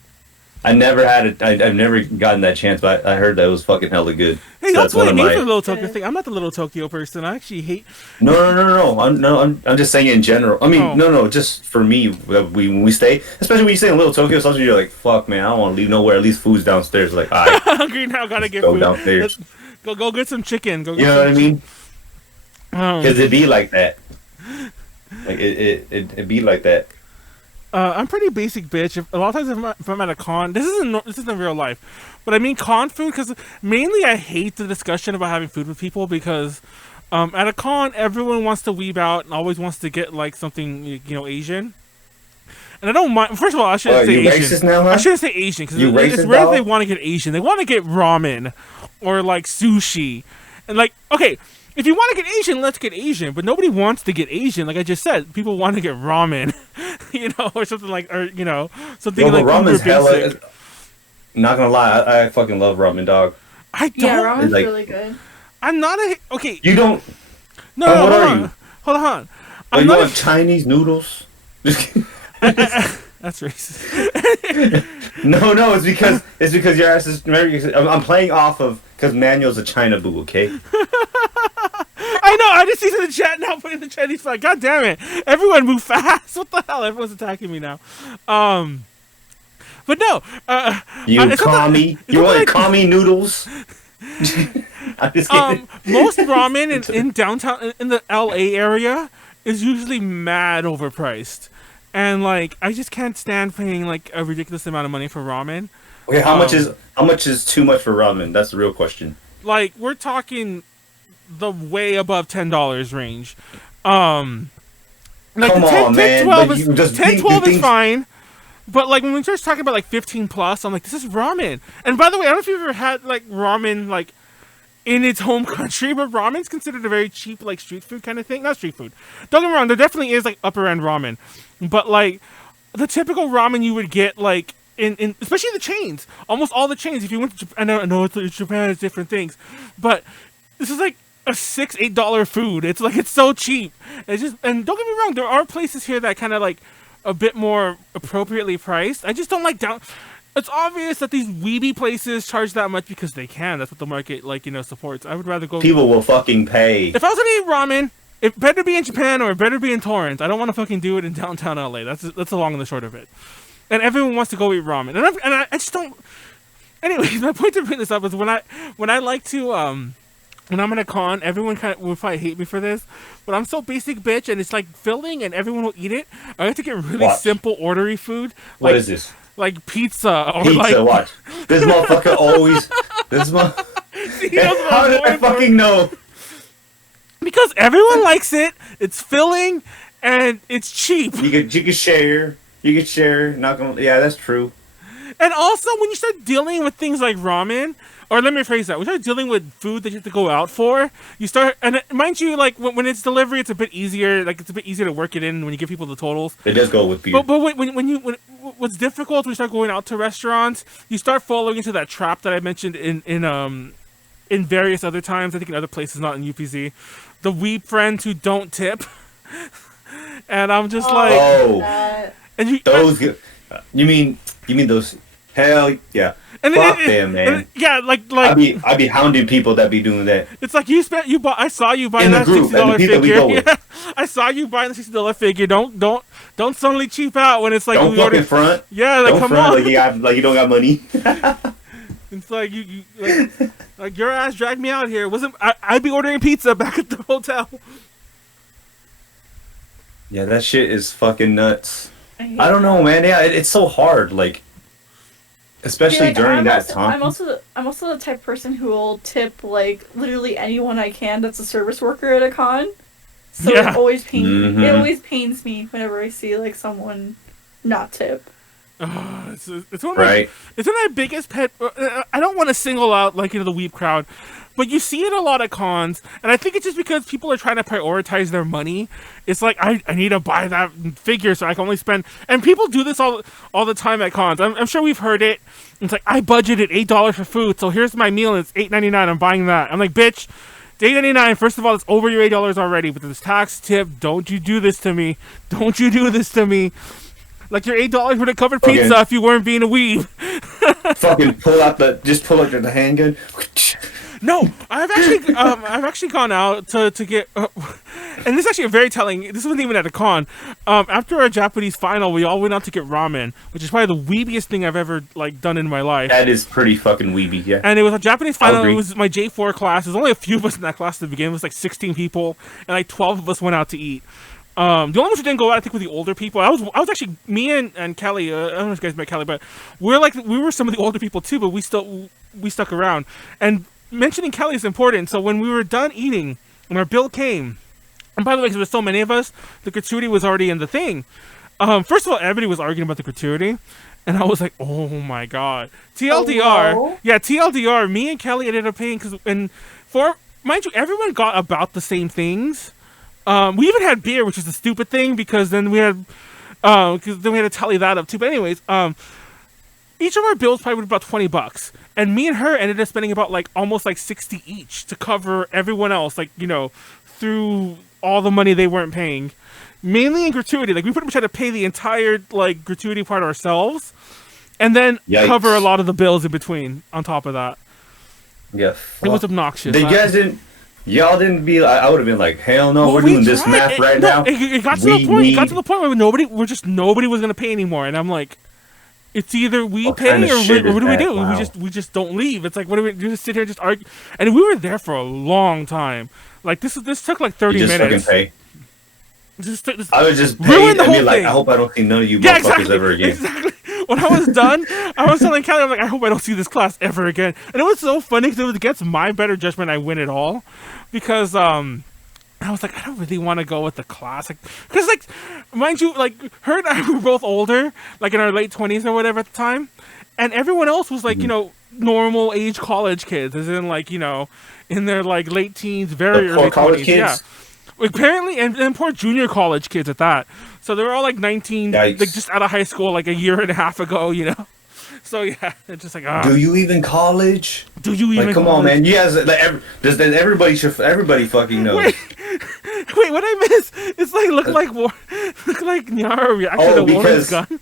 I never had it. I've never gotten that chance, but I heard that it was fucking hella good. Hey, So that's what I of mean my. for the Little Tokyo thing. I'm not the Little Tokyo person. I actually hate. No. I'm just saying in general. I mean, Oh. no. Just for me, when we stay, especially when you stay in Little Tokyo, sometimes you're like, "Fuck, man, I don't want to leave nowhere. At least food's downstairs." Like, all right, Hungry now, gotta get go food. downstairs. Go get some chicken. Go. You know what I mean? Um, Because it be like that. Like it be like that. I'm pretty basic, bitch. A lot of times if I'm at a con, this isn't real life, but I mean con food because mainly I hate the discussion about having food with people because at a con everyone wants to weeb out and always wants to get like something Asian. And I don't mind. First of all, I shouldn't say you Asian. racist now, huh? I shouldn't say Asian because You it's racist, rare dog? they want to get Asian. They want to get ramen or like sushi, and like okay. If you want to get Asian, let's get Asian. But nobody wants to get Asian. Like I just said, people want to get ramen, or something like, something Yo, but like ramen's uber hella. basic. Not gonna lie, I fucking love ramen, dog. I don't. Yeah, ramen's like- really good. I'm not a. Okay. You don't. No, what hold are on. you? Hold on. Are I'm you not. want Chinese noodles? That's racist. No, it's because your ass is. I'm playing off of because Manuel's a China boo, okay? I know. I just see in the chat now putting the Chinese flag. God damn it! Everyone move fast. What the hell? Everyone's attacking me now. But no. You it's not that- commie. it's You not want that I- commie noodles? I'm just kidding. Most ramen in downtown in the LA area is usually mad overpriced, and like I just can't stand paying like a ridiculous amount of money for ramen. Okay, how much is too much for ramen? That's the real question. Like we're talking the way above $10 range. Like Come the 10, on, 10, man, 12 but is you just 10, think- 12 you is think- fine. But like when we start talking about like 15 plus, I'm like, this is ramen. And by the way, I don't know if you've ever had like ramen like in its home country, but ramen's considered a very cheap like street food kind of thing. Not street food. Don't get me wrong, there definitely is like upper end ramen, but like the typical ramen you would get like in especially the chains, almost all the chains. If you went to Japan, I know it's Japan has different things, but this is like a $6-8 food. It's like it's so cheap. It's just, and don't get me wrong, there are places here that kind of like a bit more appropriately priced. I just don't like down. It's obvious that these weeby places charge that much because they can. That's what the market supports. I would rather go. People will fucking pay. If I was gonna eat ramen, it better be in Japan or it better be in Torrance. I don't want to fucking do it in downtown LA. That's the long and the short of it. And everyone wants to go eat ramen, and I just don't. Anyways, my point to bring this up is when I like to when I'm in a con, everyone kind of will probably hate me for this, but I'm so basic, bitch, and it's like filling, and everyone will eat it. I like to get really Watch. simple, ordery food. What is this? Like pizza or Pizza, like. watch. This motherfucker always. This He knows what How I'm did I going for. fucking know? Because everyone likes it. It's filling, and it's cheap. You could share. You could share. Not gonna. Yeah, that's true. And also, when you start dealing with things like ramen, or let me rephrase that, when you start dealing with food that you have to go out for, you start, and mind you, like when it's delivery, it's a bit easier. Like it's a bit easier to work it in when you give people the totals. It does go with beer. But when what's difficult when you start going out to restaurants, you start falling into that trap that I mentioned in various other times. I think in other places, not in UPZ, the weeb friends who don't tip, and I'm just like, that. and you Those. You mean those? Hell yeah. and Fuck them, man. yeah, like I be hounding people that be doing that. it's like you bought. I saw you buying In the that group, and the $60 people we figure. go with. Yeah, I saw you buying the $60 figure. Don't suddenly cheap out when it's like Don't we fucking ordered. front. Yeah, like Don't come front on. like you don't got money. It's like you like your ass dragged me out here. I'd be ordering pizza back at the hotel. Yeah, that shit is fucking nuts. hate I don't know, that. man. Yeah, it's so hard. Like, especially Like, during I'm that also, time. I'm also the type of person who will tip like literally anyone I can that's a service worker at a con. So Yeah. it always pains Mhm. it always pains me whenever I see like someone not tip. It's one of Right. it's one of my biggest pet. I don't want to single out like the weeb crowd, but you see it a lot at cons, and I think it's just because people are trying to prioritize their money. It's like I need to buy that figure so I can only spend. And people do this all the time at cons. I'm sure we've heard it. It's like I budgeted $8 for food, so here's my meal. And it's $8.99. I'm buying that. I'm like, bitch. $8.99. First of all, it's over your $8 already with this tax tip. Don't you do this to me? Don't you do this to me? Like your $8 would have covered Okay. pizza if you weren't being a weeb. Fucking pull out the handgun. No, I've actually gone out to get, and this is actually a very telling. This wasn't even at a con. After our Japanese final, we all went out to get ramen, which is probably the weebiest thing I've ever like done in my life. That is pretty fucking weeby, yeah. And it was a Japanese I'll final. It agree. was my J4 class. There's only a few of us in that class to begin. It was like 16 people, and like 12 of us went out to eat. The only ones who didn't go out, I think, were the older people. I was actually me and Kelly. I don't know if you guys met Kelly, but we were some of the older people too. But we stuck around. And mentioning Kelly is important. So when we were done eating, and our bill came, and by the way, because there were so many of us, the gratuity was already in the thing. First of all, everybody was arguing about the gratuity, and I was like, oh my god. TLDR, Oh, no. yeah, TLDR. Me and Kelly ended up paying for mind you, everyone got about the same things. We even had beer, which is a stupid thing because then we had to tally that up too. But anyways, each of our bills probably was about $20, and me and her ended up spending about like almost like 60 each to cover everyone else, like through all the money they weren't paying, mainly in gratuity. Like we pretty much had to pay the entire like gratuity part ourselves, and then Yikes. cover a lot of the bills in between. On top of that, Yeah. it was obnoxious. They guys didn't. Y'all didn't be. I would have been like, hell no, Well, we're we doing this tried. math right No, now. It got to the point. It got to the point where nobody was gonna pay anymore, and I'm like, it's either we What pay kind of or shit what is do we that? do? Wow. We just don't leave. It's like, what do we do? Just sit here and just argue? And we were there for a long time. Like this took like 30 You just minutes. fucking pay. This I would just pay Ruined and the be whole like, thing. I hope I don't see none of you yeah, motherfuckers exactly. ever again. Exactly. When I was done, I was telling Kelly, I'm like, I hope I don't see this class ever again. And it was so funny because it was against my better judgment. I win it all because I was like, I don't really want to go with the class, because like, mind you, like her and I were both older, like in our late 20s or whatever at the time, and everyone else was like, normal age college kids, as in like, in their like late teens, very The early poor college 20s, kids? yeah. Apparently, and poor junior college kids at that. So they were all like 19, Yikes. like just out of high school, like a year and a half ago, So yeah, it's just like, Do you even college? do you even Like, come on, college? man. You guys, like, everybody fucking knows. Wait, what I miss? It's like look like Nyaru reaction to Warren's because- gun.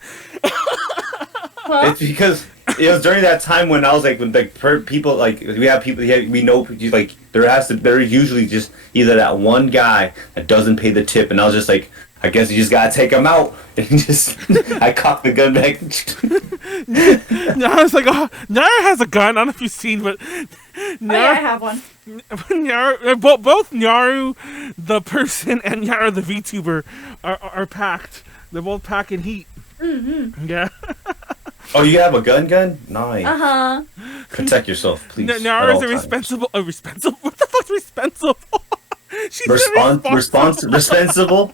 Huh? It's because it was during that time when I was like, when like people like we know like there usually just either that one guy that doesn't pay the tip, and I was just like, I guess you just gotta take them out. And just, I cocked the gun back. Nyaru's like, oh, Nyaru has a gun. I don't know if you've seen, but Oh yeah, I have one. Nyaru, both Nyaru, the person, and Nyaru, the VTuber, are packed. They're both packing heat. Mm-hmm. Yeah. Oh, you have a gun? Nice. Uh-huh. Protect yourself, please. Nyaru is responsible. What the fuck's responsible? She's Responsible?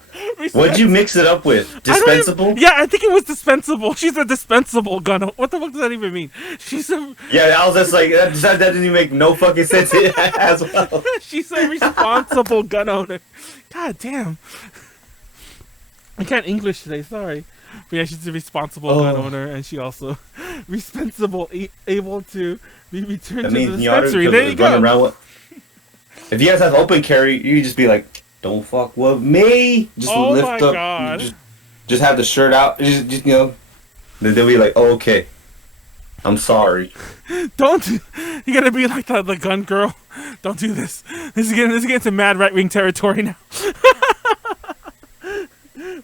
What'd you mix it up with? Dispensable? Yeah, I think it was dispensable. She's a dispensable gun. What the fuck does that even mean? She's a... Yeah, I was just like, that didn't even make no fucking sense as well. She's a responsible gun owner. God damn. I can't English today, sorry. But yeah, she's a responsible gun owner, and she also responsible, able to be returned to the dispensary. There you go. If you guys have open carry, you just be like, "Don't fuck with me." Just lift up. God. Just have the shirt out. Just you know. Then they'll be like, oh, "Okay, I'm sorry." Don't. You're gonna be like the gun girl. Don't do this. This is getting to mad right wing territory now.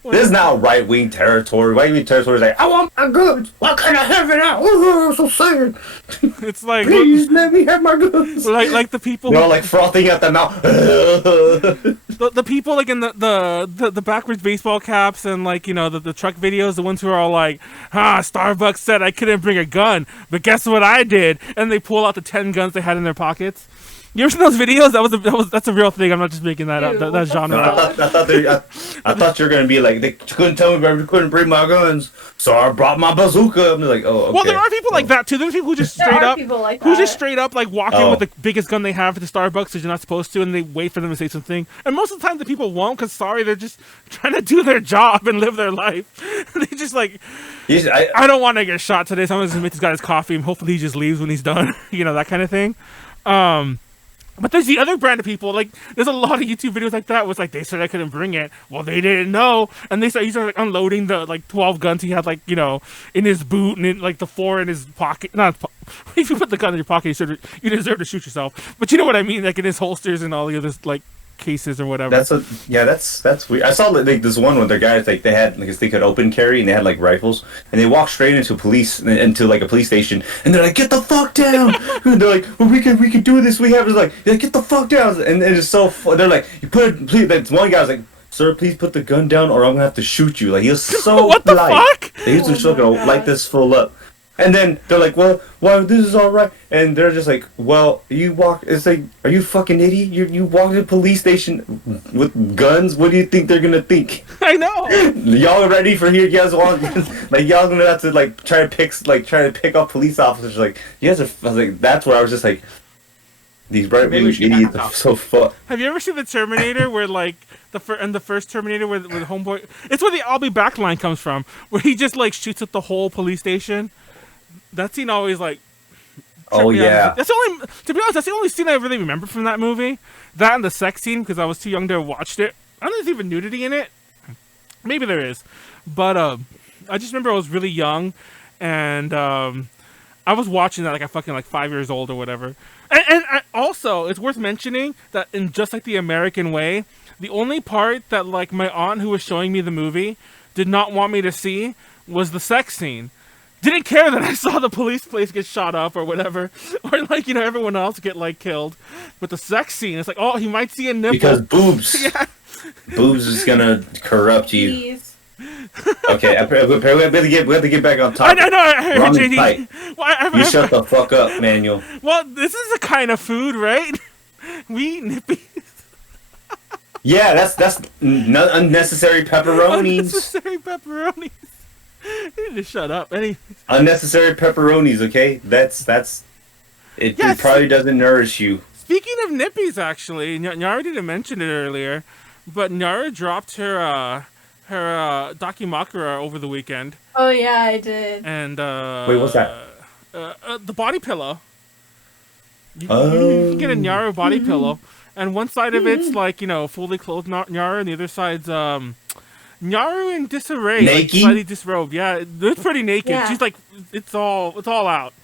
This is now right wing territory. Right wing territory is like, I want my goods. Why can't I have it out? Oh, so sad. It's like, please let me have my goods. Like the people. They're all like frothing at the mouth. the people like in the backwards baseball caps and like, you know, the truck videos, the ones who are all like, Starbucks said I couldn't bring a gun, but guess what I did? And they pull out the 10 guns they had in their pockets. You ever seen those videos? That's a real thing. I'm not just making that up. That genre. I thought you were gonna be like, they couldn't tell me I couldn't bring my guns, so I brought my bazooka. I'm like, oh, okay. Well, there are people like that too. There's people who just straight up like walk in with the biggest gun they have to Starbucks because you're not supposed to, and they wait for them to say something. And most of the time, the people won't because they're just trying to do their job and live their life. They just like, I don't want to get shot today, so I'm just gonna make this guy his coffee, and hopefully he just leaves when he's done. You know, that kind of thing. But there's the other brand of people, like, there's a lot of YouTube videos like that where it's like, they said I couldn't bring it. Well, they didn't know. And they started like unloading the, like, 12 guns he had, like, you know, in his boot and, like, the 4 in his pocket. If you put the gun in your pocket, you deserve to shoot yourself. But you know what I mean? Like, in his holsters and all the other, like, cases or whatever. That's weird. I saw like this one with their guys, like they had, like, they could open carry and they had like rifles, and they walked straight into like a police station, and they're like, get the fuck down. And they're like, well, we can do this. We have, it's like, yeah, get the fuck down. And it's so they're like, you put it, please. That one guy was like, sir, please put the gun down or I'm gonna have to shoot you. Like, he was so what the fuck? He was just gonna light this full up. And then they're like, well, this is all right. And they're just like, well, it's like, are you fucking idiot? You walk to the police station with guns? What do you think they're going to think? I know. Y'all ready for here? You guys want, like, y'all going to have to, like, try to pick up police officers. Like, you guys are, I was like, that's where I was just like, these right-wing idiots are so fucked. Have you ever seen the Terminator where, like, the first Terminator with Homeboy? It's where the I'll be back line comes from, where he just, like, shoots at the whole police station. That scene always like. Oh yeah. To be honest, that's the only scene I really remember from that movie. That and the sex scene because I was too young to have watched it. I don't know if there's even nudity in it. Maybe there is, but I just remember I was really young, and I was watching that like I fucking like 5 years old or whatever. And also, it's worth mentioning that in Just Like the American Way, the only part that like my aunt who was showing me the movie did not want me to see was the sex scene. Didn't care that I saw the police place get shot up or whatever, or like, you know, everyone else get like killed. But the sex scene, it's like, oh, he might see a nipple because boobs. Yeah. Boobs is gonna corrupt you. Please. Okay, we have to get back on topic. I know. I heard JD. You shut the fuck up, Manuel. Well, this is a kind of food, right? We eat nippies. Yeah, that's unnecessary pepperonis. Unnecessary pepperonis. You need to shut up. Unnecessary pepperonis, okay? It probably doesn't nourish you. Speaking of nippies, actually, Nyaru didn't mention it earlier, but Nyaru dropped her Dakimakura over the weekend. Oh yeah, I did. And wait, what's that? The body pillow. You can get a Nyaru body pillow, and one side of it's like, you know, fully clothed Nyaru, and the other side's Nyaru in disarray, like slightly disrobed. Yeah, it's pretty naked. Yeah. She's like, it's all out.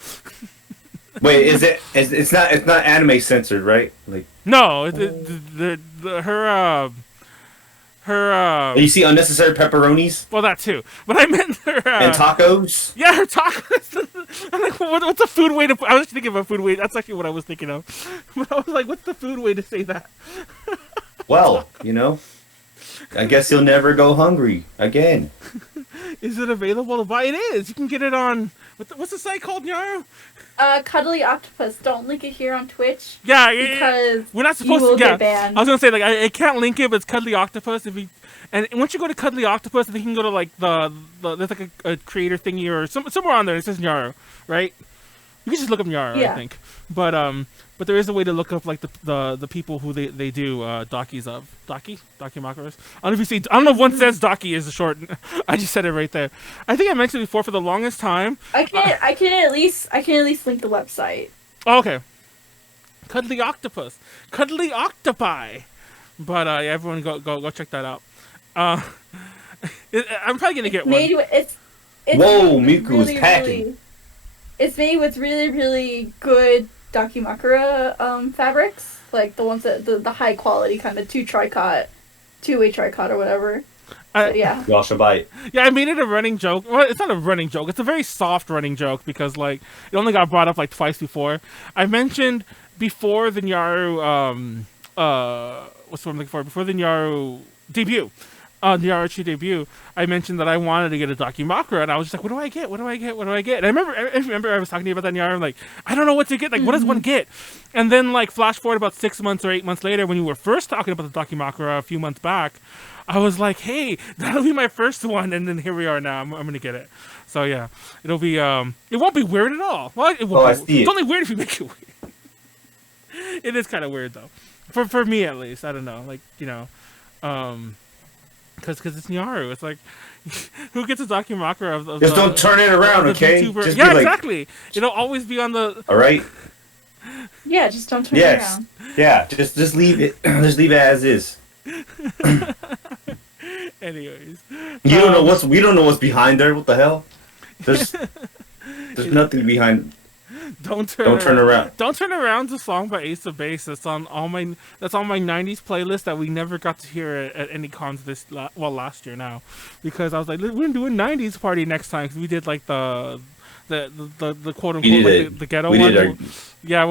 Wait, it's not anime censored, right? Like no, her You see unnecessary pepperonis well, that too, but I meant her and tacos. yeah, her tacos. I'm like, what's a food way to? I was thinking of a food way. That's actually what I was thinking of. But I was like, what's the food way to say that? Well, you know, I guess you'll never go hungry again. Is it available to buy? It is. You can get it on. What's the site called, Nyaru? Cuddly Octopus. Don't link it here on Twitch. Yeah, because we're not supposed you will to. Yeah, get banned. I was gonna say like I can't link it, but it's Cuddly Octopus. And once you go to Cuddly Octopus, I think you can go to like the there's like a creator thingy or somewhere on there. It says Nyaru, right? You can just look up Nyaru, Yeah. I think. But there is a way to look up like the people who they do dockies of Dakimakuras. I don't know if one says Daki is the short. I just said it right there. I think I mentioned before for the longest time. I can at least link the website. Oh, okay. Cuddly Octopus, Cuddly Octopi. But yeah, everyone go check that out. I'm probably gonna get one. It's Whoa, made Miku is packing. It's made with really good Dakimakura fabrics, like the ones that the high quality kind of two-way tricot or whatever. So, yeah. Y'all should buy it. Yeah, I made it a running joke. Well, it's not a running joke. It's a very soft running joke because like it only got brought up like twice before. I mentioned before the Nyaru what's the one I'm looking for? Before the Nyaru debut. The Nyaru debut, I mentioned that I wanted to get a Dakimakura, and I was just like, what do I get? What do I get? What do I get? And I remember I was talking to you about that Nyaru, I'm like, I don't know what to get. Like, what does one get? And then, like, flash forward about 6 months or 8 months later, when you were first talking about the Dakimakura a few months back, I was like, hey, that'll be my first one, and then here we are now. I'm gonna get it. So yeah, it'll be it won't be weird at all. Well, it won't I see it. It's only weird if you make it weird. It is kind of weird though, for me at least. I don't know, like you know, because it's Nyaru. It's like, who gets a Dakimakura of Just don't turn it around, okay? VTuber? Just Yeah, be like, exactly. It'll always be on the. all right. Yeah, just don't turn it Yes. around. Yeah. Just leave it. Just leave it as is. Anyways, We don't know what's behind there. What the hell? There's nothing behind. Don't turn around. Don't turn around. The song by Ace of Base. That's on my '90s playlist that we never got to hear at any cons last year now, because I was like, we're gonna do a '90s party next time because we did like the quote unquote the ghetto one.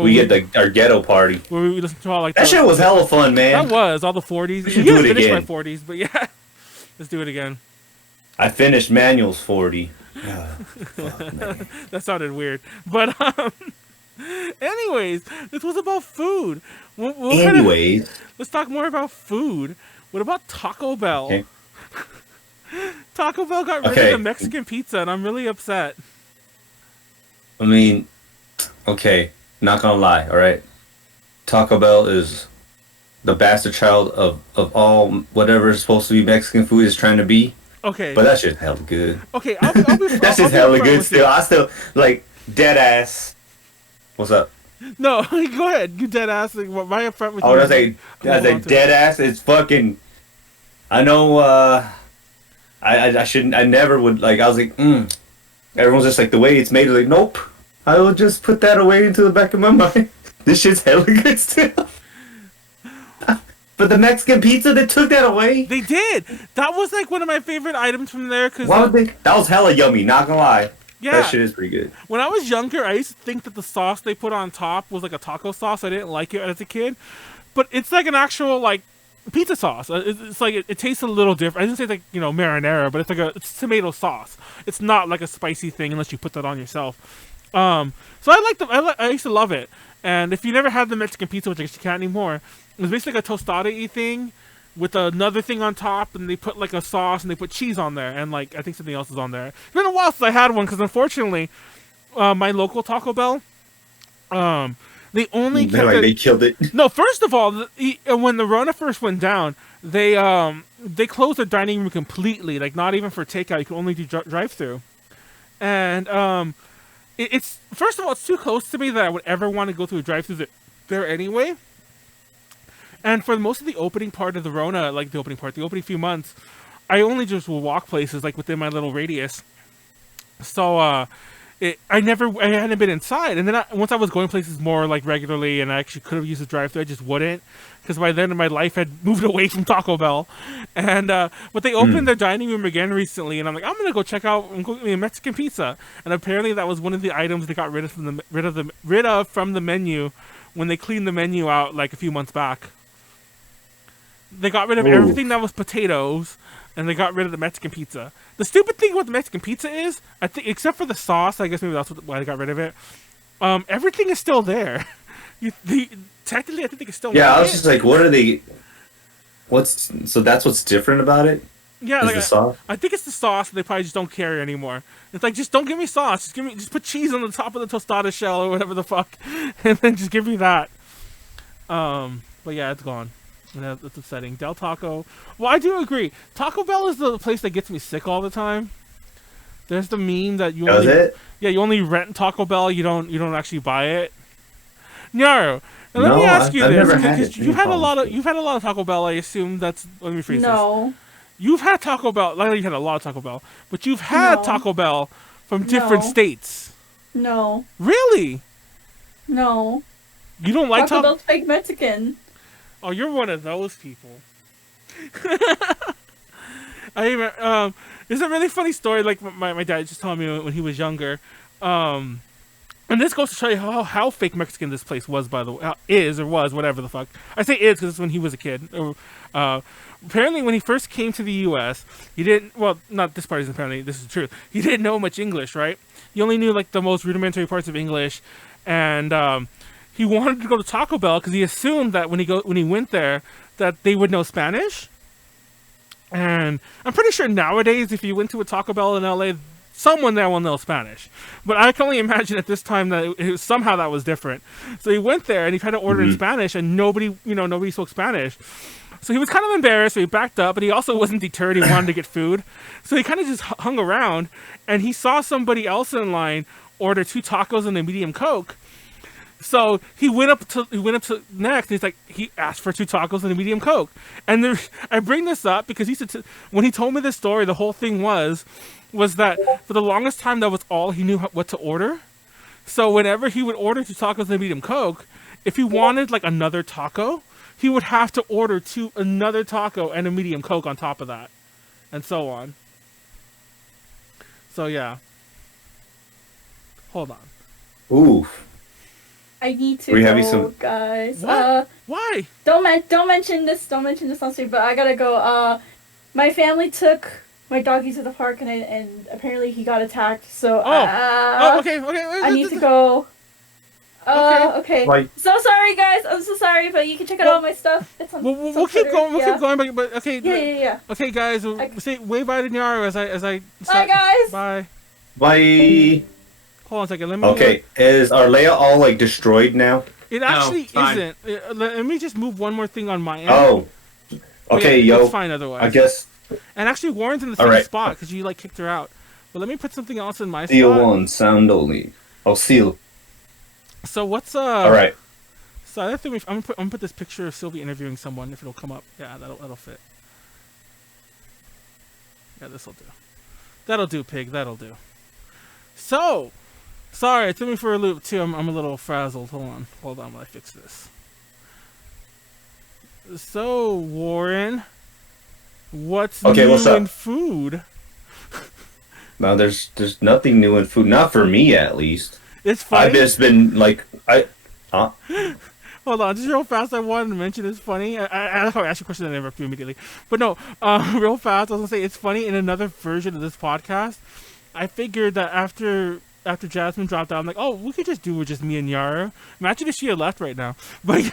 We get our ghetto party. Where we listened to all like that shit was hella fun, man. That was all the 40s. We should do it finished again. my 40s, but yeah, let's do it again. I finished Manuel's 40. Fuck, man. That sounded weird, but anyways, this was about food. Let's talk more about food. What about Taco Bell? Okay. Taco Bell got rid of the Mexican pizza, and I'm really upset. I mean, okay, not gonna lie, all right. Taco Bell is the bastard child of all whatever is supposed to be Mexican food is trying to be. Okay. But that shit's hella good. Okay, I'll be that shit's hella good still. I still, like, dead ass. What's up? No, go ahead. You dead ass. Like, my upfront with you. I say dead ass. It's fucking. I know, I shouldn't, I never would, like, I was like, Everyone's just like, the way it's made, like, nope. I will just put that away into the back of my mind. This shit's hella good still. But the Mexican pizza, they took that away. They did. That was like one of my favorite items from there. Why would they? That was hella yummy, not gonna lie. Yeah. That shit is pretty good. When I was younger, I used to think that the sauce they put on top was like a taco sauce. I didn't like it as a kid. But it's like an actual, like, pizza sauce. It's like, it tastes a little different. I didn't say like, you know, marinara, but it's tomato sauce. It's not like a spicy thing unless you put that on yourself. So I used to love it. And if you never had the Mexican pizza, which I guess you can't anymore, it was basically like a tostada-y thing with another thing on top, and they put like a sauce and they put cheese on there, and like I think something else is on there. It's been a while since I had one because unfortunately, my local Taco Bell, they only they killed it. No, first of all, when the Rona first went down, they closed their dining room completely. Like not even for takeout, you could only do drive-through, and it's first of all, it's too close to me that I would ever want to go through a drive-through there anyway. And for most of the opening part of the Rona, like the opening few months, I only just will walk places like within my little radius. So I hadn't been inside, and then once I was going places more like regularly, and I actually could have used the drive-thru, I just wouldn't, because by then my life had moved away from Taco Bell, and but they opened their dining room again recently, and I'm like, I'm gonna go check out and go get me a Mexican pizza, and apparently that was one of the items they got rid of from the menu when they cleaned the menu out like a few months back. They got rid of everything that was potatoes, and they got rid of the Mexican pizza. The stupid thing with the Mexican pizza is, I think, except for the sauce, I guess maybe that's why they got rid of it. Everything is still there. Technically, I think they can still. Yeah, I was just like, what are they? So that's what's different about it? Yeah, like, the sauce? I think it's the sauce. They probably just don't carry anymore. It's like, just don't give me sauce. Just put cheese on the top of the tostada shell or whatever the fuck, and then just give me that. But yeah, it's gone. And that's upsetting. Del Taco. Well, I do agree. Taco Bell is the place that gets me sick all the time. There's the meme that you Does it? Yeah, you only rent Taco Bell. You don't actually buy it. Nyaru, now let me ask you I've this, never had because it. you've had a lot of Taco Bell. I assume that's. Let me rephrase this. No. You've had Taco Bell. Like, you had a lot of Taco Bell, but you've had No. Taco Bell from different states. No. Really? No. You don't like Taco Bell's fake Mexican. Oh, you're one of those people. There's a really funny story. Like my dad just told me when he was younger. And this goes to show you how fake Mexican this place was, by the way. Is or was, whatever the fuck. I say is because it's when he was a kid. Apparently, when he first came to the U.S., he didn't. Well, not this part isn't apparently. This is the truth. He didn't know much English, right? He only knew like the most rudimentary parts of English, and he wanted to go to Taco Bell because he assumed that when he went there that they would know Spanish. And I'm pretty sure nowadays, if you went to a Taco Bell in LA, someone there will know Spanish. But I can only imagine at this time that somehow that was different. So he went there and he tried to order in Spanish, and nobody spoke Spanish. So he was kind of embarrassed, so he backed up, but he also wasn't deterred. He wanted to get food. So he kind of just hung around, and he saw somebody else in line order 2 tacos and a medium Coke. So he went up to next, and he's like, he asked for 2 tacos and a medium Coke. And I bring this up because he said when he told me this story, the whole thing was that for the longest time that was all he knew what to order. So whenever he would order 2 tacos and a medium Coke, if he wanted like another taco, he would have to order another taco and a medium Coke on top of that, and so on. So yeah. Hold on. Ooh. I need to We have go, you some- guys. What? Why? Don't mention this. Don't mention this on stream. But I gotta go. My family took my doggy to the park, and apparently he got attacked. So Okay. I need to go. Okay. Like- So sorry, guys. I'm so sorry, but you can check out all my stuff. It's on. We'll keep going. We'll keep going. But okay. Yeah. Okay, guys. Say wave bye to Nyaru as I. Bye, guys. Bye. Bye. Hold on a second. Let me. Okay, is our layout all like destroyed now? It actually fine. isn't. Let me just move one more thing on my end. Oh. Okay, yeah, yo. It's fine otherwise. I guess And actually, Warren's in the same Alright. spot because you like kicked her out. But let me put something else in my seal spot. 1, sound only. Oh, seal. So what's All right. So I think I'm gonna put this picture of Sylvie interviewing someone if it'll come up. Yeah, that'll fit. Yeah, this'll do. That'll do, pig. That'll do. So, sorry, it took me for a loop too. I'm a little frazzled. Hold on while I fix this. So Warren, what's new what's up? in food? No, there's nothing new in food. Not for me, at least. It's funny. I've just been like Hold on, just real fast. I wanted to mention it's funny. I asked you a question that I never flew immediately, but no, real fast. I was gonna say it's funny. In another version of this podcast, I figured that after Jasmine dropped out, I'm like, oh, we could just do with just me and Nyaru. Imagine if she had left right now. But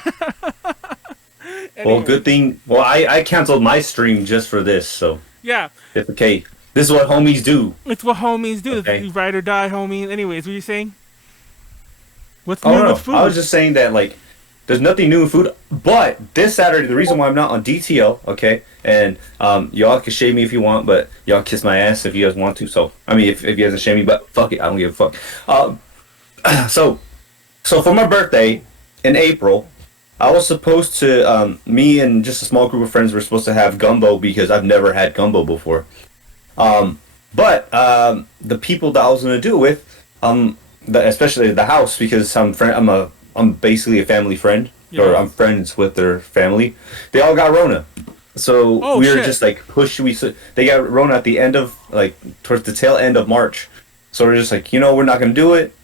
Well, good thing. Well, I canceled my stream just for this, so yeah, it's okay. This is what homies do. it's what homies do. Okay. You ride or die, homie. Anyways, what are you saying? What's Oh new no, with food? I was just saying that like, there's nothing new in food. But this Saturday, the reason why I'm not on DTL, okay, and y'all can shame me if you want, but y'all kiss my ass if you guys want to. So I mean, if you guys can shame me, but fuck it, I don't give a fuck. So for my birthday in April, I was supposed to me and just a small group of friends were supposed to have gumbo because I've never had gumbo before. But the people that I was gonna do it with especially the house, because I'm basically a family friend, or I'm friends with their family. They all got Rona, so we were just like they got Rona at the end of like towards the tail end of March, so we're just like, we're not gonna do it,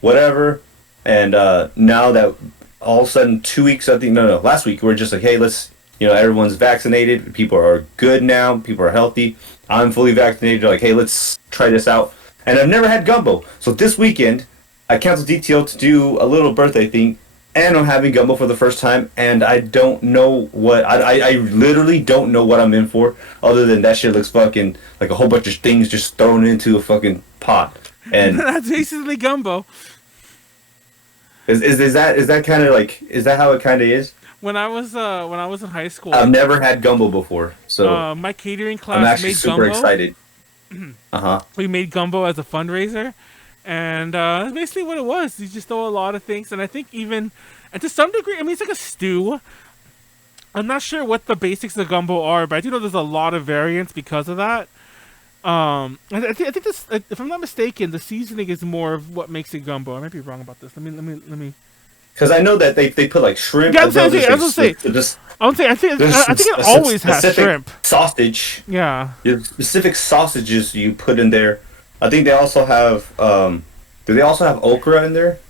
whatever. And now that all of a sudden 2 weeks, I think last week we're just like, hey, let's everyone's vaccinated, people are good now, people are healthy. I'm fully vaccinated. Like, hey, let's try this out. And I've never had gumbo, so this weekend I canceled DTO to do a little birthday thing, and I'm having gumbo for the first time, and I don't know what I literally don't know what I'm in for, other than that shit looks fucking like a whole bunch of things just thrown into a fucking pot. And that's basically gumbo. Is that kind of like, is that how it kind of is? When I was in high school, I've never had gumbo before, so my catering class I'm actually made super gumbo. excited. We made gumbo as a fundraiser, and that's basically what it was. You just throw a lot of things, and I think even, and to some degree, I mean, it's like a stew. I'm not sure what the basics of gumbo are, but I do know there's a lot of variants because of that. I think this, if I'm not mistaken, the seasoning is more of what makes it gumbo. I might be wrong about this. Let me. Because I know that they put like shrimp. Yeah, I was gonna say. I think it always has shrimp. Sausage. Yeah. Your specific sausages you put in there. I think they also have. Do they also have okra in there?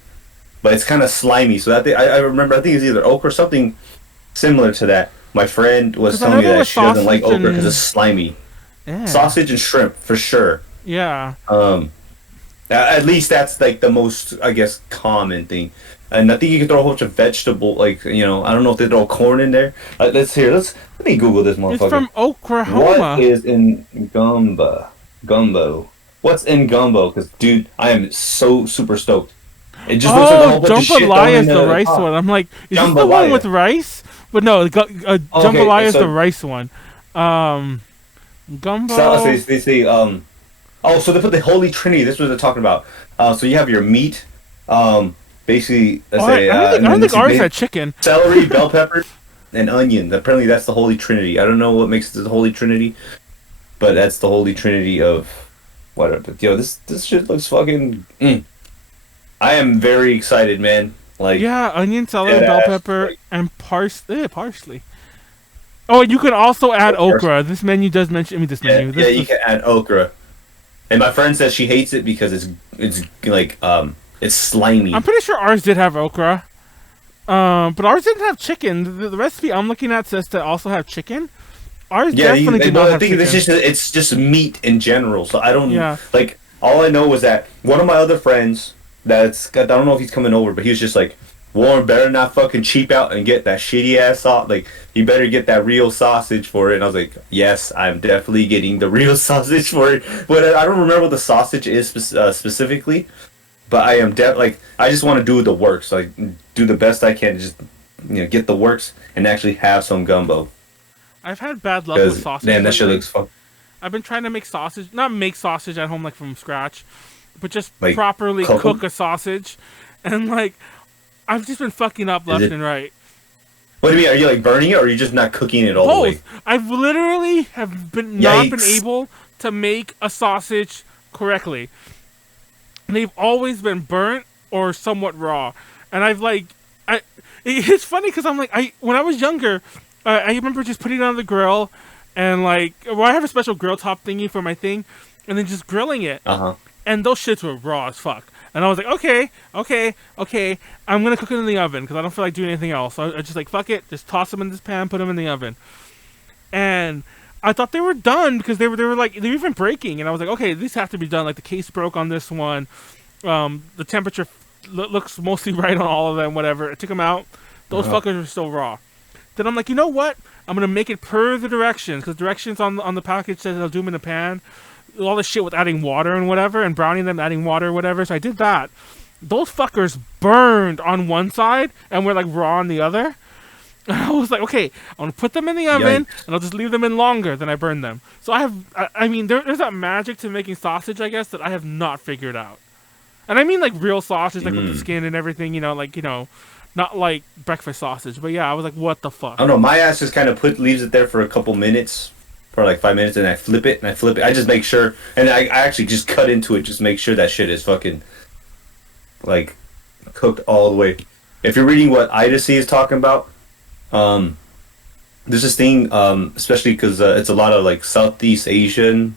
But it's kind of slimy. So that I remember. I think it's either okra or something similar to that. My friend was telling me that she doesn't like okra because it's slimy. Yeah. Sausage and shrimp for sure. Yeah. At least that's like the most, I guess, common thing. And I think you can throw a whole bunch of vegetable, like, I don't know if they throw corn in there. Let me Google this motherfucker. It's from Oklahoma. What is in gumbo? What's in gumbo? Because, dude, I am so super stoked. It just looks like a whole bunch of shit jambalaya is the rice one. I'm like, is this the one with rice? But no, jambalaya is the rice one. Gumbo. So they say, so they put the Holy Trinity. This is what they're talking about. So you have your meat, basically, I don't think ours had chicken. Celery, bell pepper, and onion. Apparently, that's the Holy Trinity. I don't know what makes it the Holy Trinity, but that's the Holy Trinity of whatever. This shit looks fucking. I am very excited, man. Like, yeah, onion, celery, bell pepper, and parsley. Oh, and you can also add okra. This menu does mention. You can add okra. And my friend says she hates it because it's like it's slimy. I'm pretty sure ours did have okra, but ours didn't have chicken. The recipe I'm looking at says to also have chicken. Ours definitely did not have chicken. It's just meat in general. So I don't like. All I know was that one of my other friends, I don't know if he's coming over, but he was just like, Warren better not fucking cheap out and get that shitty ass sauce. Like, you better get that real sausage for it. And I was like, yes, I'm definitely getting the real sausage for it. But I don't remember what the sausage is specifically. But I am I just want to do the works. Like, do the best I can. Just get the works and actually have some gumbo. I've had bad luck with sausage. Man, that shit looks fun. I've been trying to make sausage, not make sausage at home like from scratch, but just like properly cook a sausage, and like I've just been fucking up left and right. What do you mean? Are you like burning it, or are you just not cooking it all the way? I've literally not been able to make a sausage correctly. They've always been burnt or somewhat raw, and it's funny because I'm like when I was younger, I remember just putting it on the grill. And I have a special grill top thingy for my thing, and then just grilling it. And those shits were raw as fuck. And I was like, okay, I'm gonna cook it in the oven because I don't feel like doing anything else. So I just like, fuck it, just toss them in this pan, put them in the oven. And I thought they were done because they were even breaking. And I was like, okay, these have to be done. Like the case broke on this one. The temperature looks mostly right on all of them. Whatever. I took them out. Those fuckers were still raw. Then I'm like, you know what? I'm gonna make it per the directions, because directions on the package says I'll do them in the pan. All this shit with adding water and whatever, and browning them, adding water or whatever. So I did that. Those fuckers burned on one side and were like raw on the other. And I was like, okay, I'm gonna put them in the oven, and I'll just leave them in longer than I burn them. So I mean, there's that magic to making sausage, I guess, that I have not figured out. And I mean like real sausage, like with the skin and everything, not like breakfast sausage, but yeah, I was like, what the fuck? I don't know, my ass just kind of leaves it there for a couple minutes, for like 5 minutes, and I flip it. I just make sure, and I actually just cut into it, just make sure that shit is fucking like cooked all the way. If you're reading what Idacy is talking about, there's this thing, especially because it's a lot of like Southeast Asian,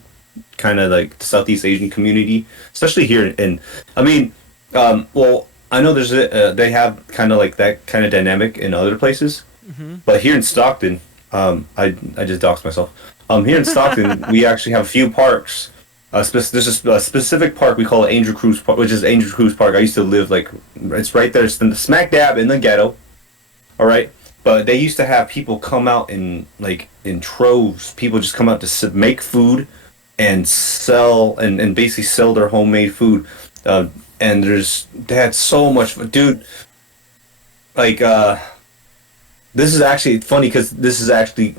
kind of like Southeast Asian community, especially here in. I mean, well, I know there's they have kind of like that kind of dynamic in other places, but here in Stockton, I just doxed myself. Here in Stockton, we actually have a few parks. There's a specific park we call it Angel Cruz Park, which is Angel Cruz Park. I used to live like it's right there, it's smack dab in the ghetto. All right, but they used to have people come out in troves. People just come out to make food and sell and basically sell their homemade food. And they had so much, dude. Like this is actually funny because this is actually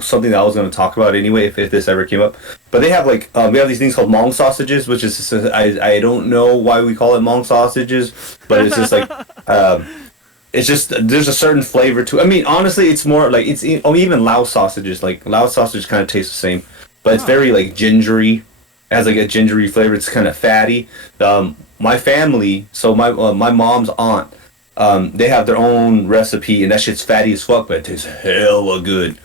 something that I was going to talk about anyway if this ever came up. But they have like we have these things called Hmong sausages, which is I don't know why we call it Hmong sausages, but it's just like it's just there's a certain flavor to. I mean, honestly, it's more like even Lao sausages. Like Lao sausage kind of tastes the same, but it's very like gingery. It has like a gingery flavor. It's kind of fatty. My family, so my mom's aunt, they have their own recipe, and that shit's fatty as fuck, but it tastes hella good.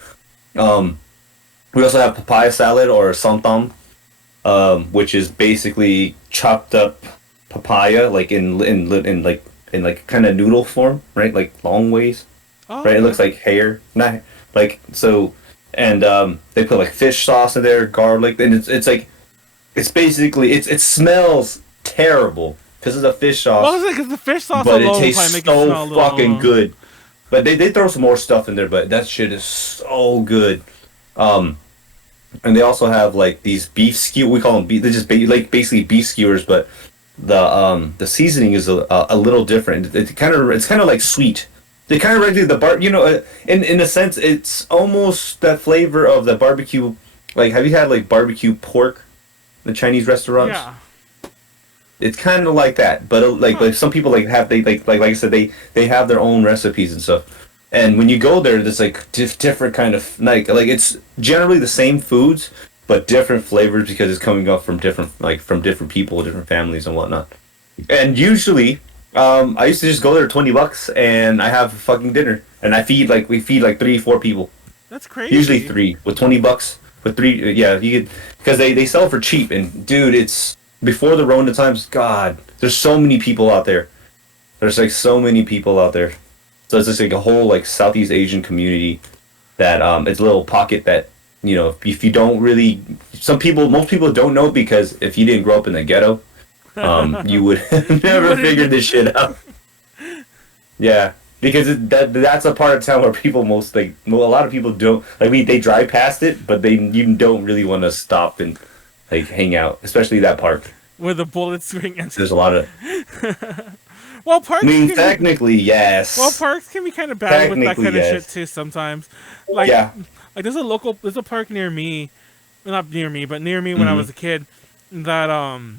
We also have papaya salad or santam, which is basically chopped up papaya, like in kind of noodle form, right? Like long ways, right? It looks like hair, not like so. And they put like fish sauce in there, garlic, and it's like it's basically it smells terrible because of the fish sauce. Well, because the fish sauce but alone it tastes make so it smell fucking good. But they throw some more stuff in there, but that shit is so good. And they also have like these beef skew. We call them beef. They're just basically beef skewers, but the seasoning is a little different. It's kind of like sweet. They kind of regulate the in a sense, it's almost that flavor of the barbecue. Like, have you had like barbecue pork? The Chinese restaurants. Yeah. It's kind of like that, but like some people like I said they have their own recipes and stuff. And when you go there, there's like different kind of like it's generally the same foods, but different flavors because it's coming up from different people, different families and whatnot. And usually, I used to just go there $20 and I have a fucking dinner and we feed like 3-4 people. That's crazy. Usually 3 with $20. With 3, yeah, you could, because they sell for cheap, and dude, it's before the Rona times. God, there's so many people out there. There's like so many people out there. So it's just like a whole like Southeast Asian community that it's a little pocket that if you don't really, most people don't know because if you didn't grow up in the ghetto, you would never figure this shit out. Yeah. Because that's a part of town where people a lot of people don't they drive past it, but you don't really want to stop and like hang out, especially that park where the bullets swing. There's a lot of. Well, parks. I mean, technically, yes. Well, parks can be kind of bad with that kind of shit too sometimes. Like, yeah. Like there's a park near me, well, not near me, but near me when I was a kid. That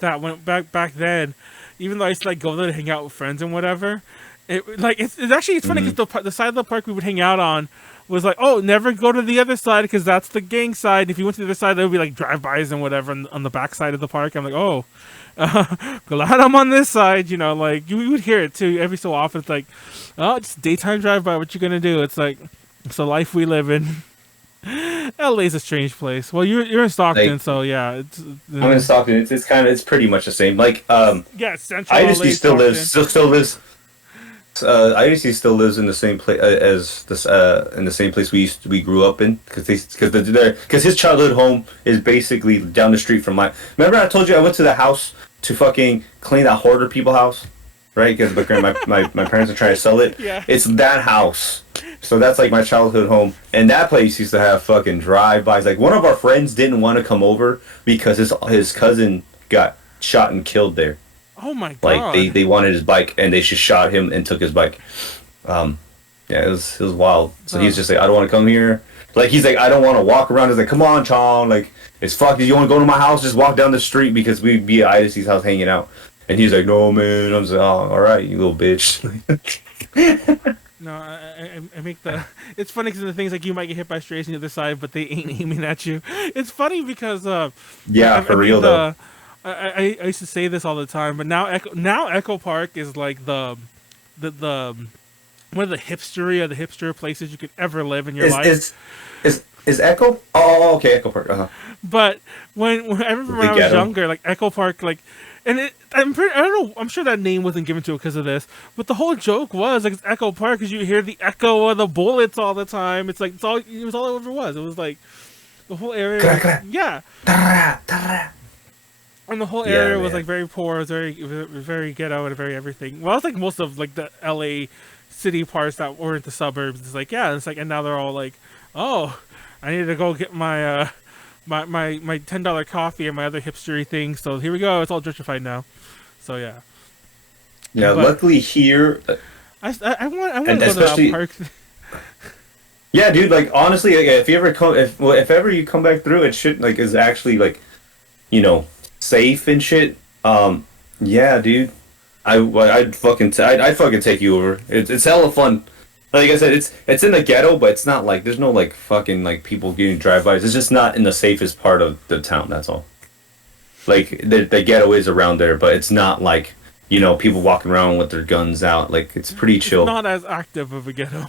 went back then. Even though I used to like go there to hang out with friends and whatever. It's funny because the side of the park we would hang out on was like, oh, never go to the other side because that's the gang side. If you went to the other side, there would be like drive-bys and whatever on the back side of the park. I'm like, oh, glad I'm on this side. Like you would hear it too every so often. It's like, oh, just daytime drive-by. What you gonna do? It's like it's the life we live in. LA's a strange place. Well, you're in Stockton, so yeah. I'm in Stockton. It's pretty much the same. Like yeah, Central IDC LA, still lives. IDC still lives in the same place as this in the same place we grew up in because his childhood home is basically down the street from mine. Remember I told you I went to the house to fucking clean that hoarder people house, right? Because my parents are trying to sell it. Yeah. It's that house. So that's like my childhood home, and that place used to have fucking drive-bys. Like one of our friends didn't want to come over because his cousin got shot and killed there. Oh my god! Like they wanted his bike, and they just shot him and took his bike. Yeah, it was wild. So he's just like, I don't want to come here. Like he's like, I don't want to walk around. He's like, come on, Chong. Like it's fuck. You want to go to my house? Just walk down the street because we'd be at IDC's house hanging out. And he's like, no man. I'm just like, oh, all right, you little bitch. No, I make the. It's funny because the things like you might get hit by strays on the other side, but they ain't aiming at you. It's funny because yeah, for real though. I used to say this all the time, but now Echo Park is like the one of the hipster places you could ever live in your life. Is Echo? Oh, okay, Echo Park. But when I remember when I was younger, like Echo Park, like, and I don't know, I'm sure that name wasn't given to it because of this, but the whole joke was like it's Echo Park because you hear the echo of the bullets all the time. It's like it was all it ever was. It was like the whole area, yeah. And the whole area was like very poor, it was very ghetto and very everything. Well, it's like most of like the LA city parts that weren't the suburbs. It's like it's like, and now they're all like, oh, I need to go get my my $10 coffee and my other hipstery things. So here we go. It's all gentrified now. So yeah. Yeah, but luckily here. I want to go to that park. Yeah, dude. Like honestly, like, if ever you come back through, it should like is actually like, safe and shit. Yeah, dude. I'd fucking take you over. It's hella fun. Like I said, it's in the ghetto, but it's not like there's no like fucking like people getting drive-bys. It's just not in the safest part of the town. That's all. Like the ghetto is around there, but it's not like people walking around with their guns out. Like it's pretty chill. It's not as active of a ghetto.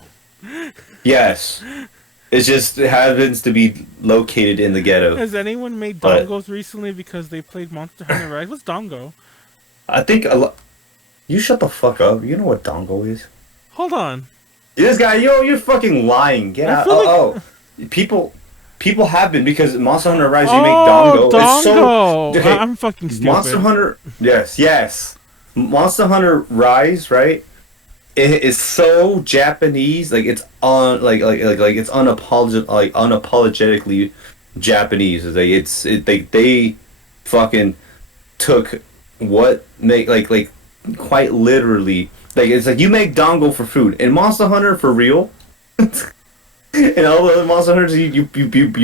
Yes, it happens to be located in the ghetto. Has anyone made dongos recently because they played Monster Hunter Rise? What's dongo? I think you shut the fuck up. You know what dongo is? Hold on. This guy, you're fucking lying. Get out. People have been because Monster Hunter Rise you make dongo. Dongo. It's so I'm fucking stupid. Monster Hunter, yes. Monster Hunter Rise, right? It is so Japanese, like it's it's unapologetically Japanese. They fucking took what make like quite literally. Like it's like you make dongo for food. In Monster Hunter for real. In all the other Monster Hunters you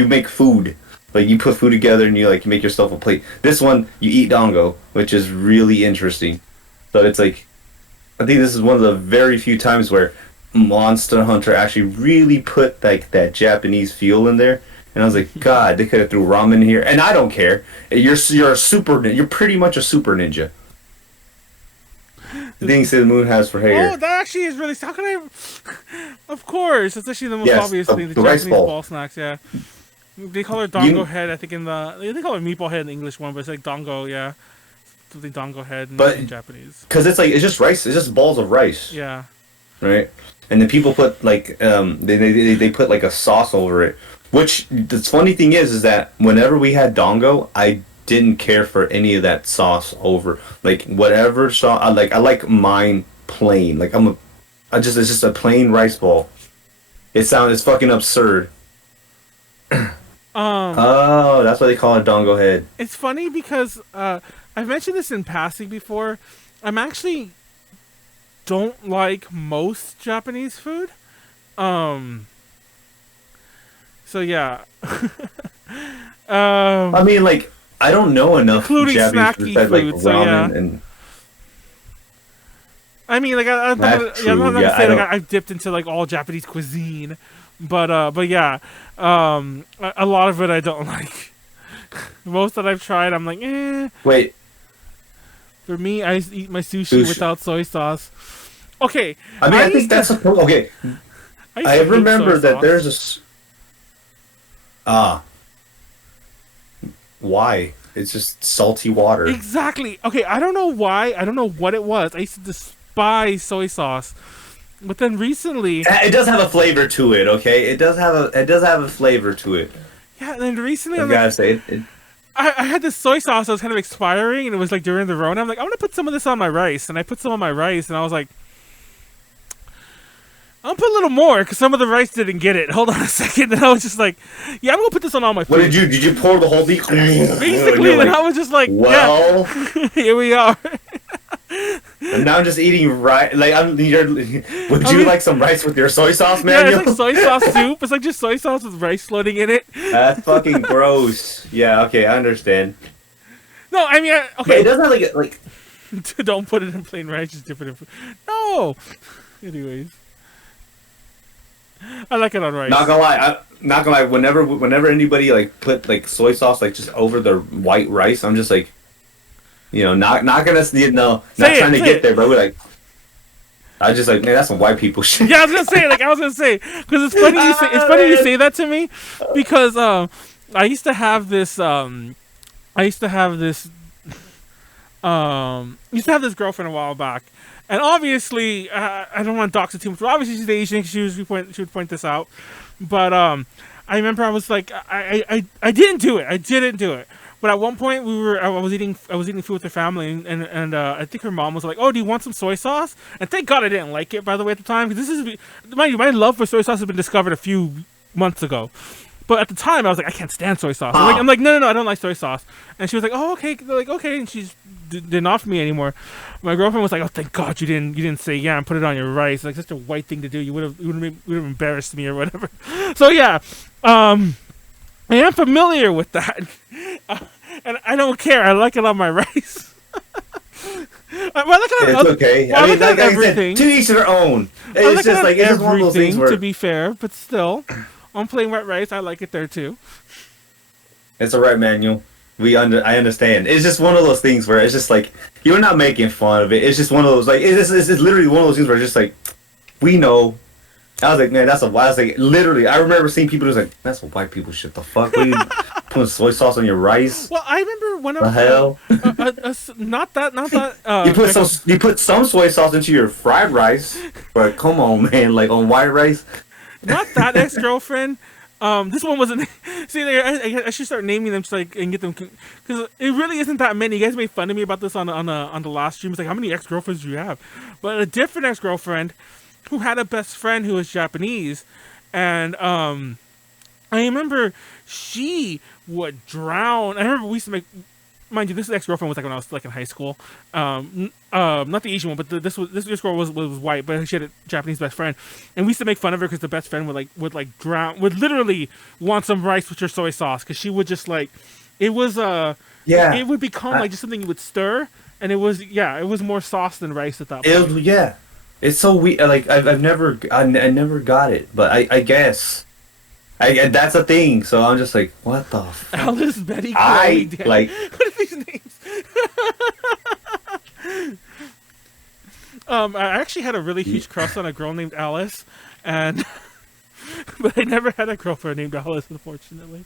make food. Like you put food together and you make yourself a plate. This one you eat dongo, which is really interesting. So it's like I think this is one of the very few times where Monster Hunter actually really put like that Japanese feel in there. And I was like, God, they could have threw ramen here. And I don't care. You're pretty much a super ninja. The things that the moon has for hair. Oh, that actually is really. How can I? Of course, it's actually the most obvious thing. The Japanese ball snacks, yeah. They call it dongo head. I think they call it meatball head in the English one, but it's like dongo, yeah. Something dongo head in Japanese. Because it's just rice. It's just balls of rice. Yeah. Right, and then people put they put like a sauce over it. Which the funny thing is that whenever we had dongo, I didn't care for any of that sauce over like whatever sauce. I like mine plain. Like it's just a plain rice ball. It's fucking absurd. Oh, that's why they call it dongo head. It's funny because I've mentioned this in passing before. I'm actually don't like most Japanese food. So yeah. I mean, like I don't know enough including Japanese snacky food, like food, so ramen yeah. and. I mean, like I'm not gonna say like I've dipped into like all Japanese cuisine, but yeah, a lot of it I don't like. Most that I've tried, I'm like, eh. Wait. For me, I eat my sushi without soy sauce. Okay. I mean, I think that's okay. I remember that there's why? It's just salty water. Exactly. Okay, I don't know why. I don't know what it was. I used to despise soy sauce. But then recently it does have a flavor to it, okay? It does have a flavor to it. Yeah, and then recently I gotta say it. I had this soy sauce that was kind of expiring, and it was like during the Rona. I'm like, I'm gonna put some of this on my rice, and I put some on my rice, and I was like, I'll put a little more because some of the rice didn't get it. Hold on a second, and I was just like, yeah, I'm gonna put this on all my food. What did you pour the whole thing? Basically, and I was just like, well, yeah, here we are. And now I'm just eating rice. Like would you like some rice with your soy sauce, man? Yeah, it's like soy sauce soup. It's like just soy sauce with rice floating in it. That's fucking gross. Yeah, okay, I understand. No, I mean, okay. But it doesn't like. Don't put it in plain rice. Just dip it in food. No. Anyways, I like it on rice. Not gonna lie. Whenever anybody like put like soy sauce like just over the white rice, I'm just like, not gonna, not Say trying to say get there, but we're like, I just like, man, that's some white people shit. Yeah, I was gonna say, because it's funny you say that to me, because I used to have this girlfriend a while back, and obviously I don't want to dox it too much, but obviously she's Asian. She would point this out, but I remember I was like, I didn't do it. But at one point I was eating food with her family, and I think her mom was like, "Oh, do you want some soy sauce?" And thank God I didn't like it, by the way, at the time, because mind you, my love for soy sauce has been discovered a few months ago. But at the time, I was like, I can't stand soy sauce. I'm like, no, I don't like soy sauce. And she was like, oh, okay. They're like, okay, and she didn't offer me anymore. My girlfriend was like, oh, thank God you didn't say yeah and put it on your rice. Like, such a white thing to do. You would have embarrassed me or whatever. So yeah, I am familiar with that, and I don't care. I like it on my rice. I like it on It's okay. Well, I mean, like I everything. said, to each their own. It's just like, it's one of those things where, to be fair, but still, on plain white rice, I like it there too. it's alright, man. I understand. It's just one of those things where it's just like, you're not making fun of it. It's just one of those, like, it's literally one of those things where it's just like, we know. I was like, man, I was like, literally, I remember seeing people who's like, that's what white people shit. The fuck? What are you putting soy sauce on your rice? Well, I remember when The hell? not that. You put some soy sauce into your fried rice, but come on, man, like on white rice. Not that ex-girlfriend. This one wasn't. See, I should start naming them and get them, because it really isn't that many. You guys made fun of me about this on the last stream. It's like, how many ex-girlfriends do you have? But a different ex-girlfriend who had a best friend who was Japanese, and I remember she would drown. I remember we used to make. Mind you, this ex-girlfriend was like when I was like in high school. Not the Asian one, but this girl was white, but she had a Japanese best friend, and we used to make fun of her because the best friend would literally want some rice with your soy sauce, because she would just like, it was it would become like just something you would stir, and it was more sauce than rice at that point. It's so weird. Like I never got it, but I guess. That's a thing, so I'm just like, what the fuck? Alice, Betty, Chloe, Dan. Like, what are these names? I actually had a really huge crush on a girl named Alice, and but I never had a girlfriend named Alice, unfortunately.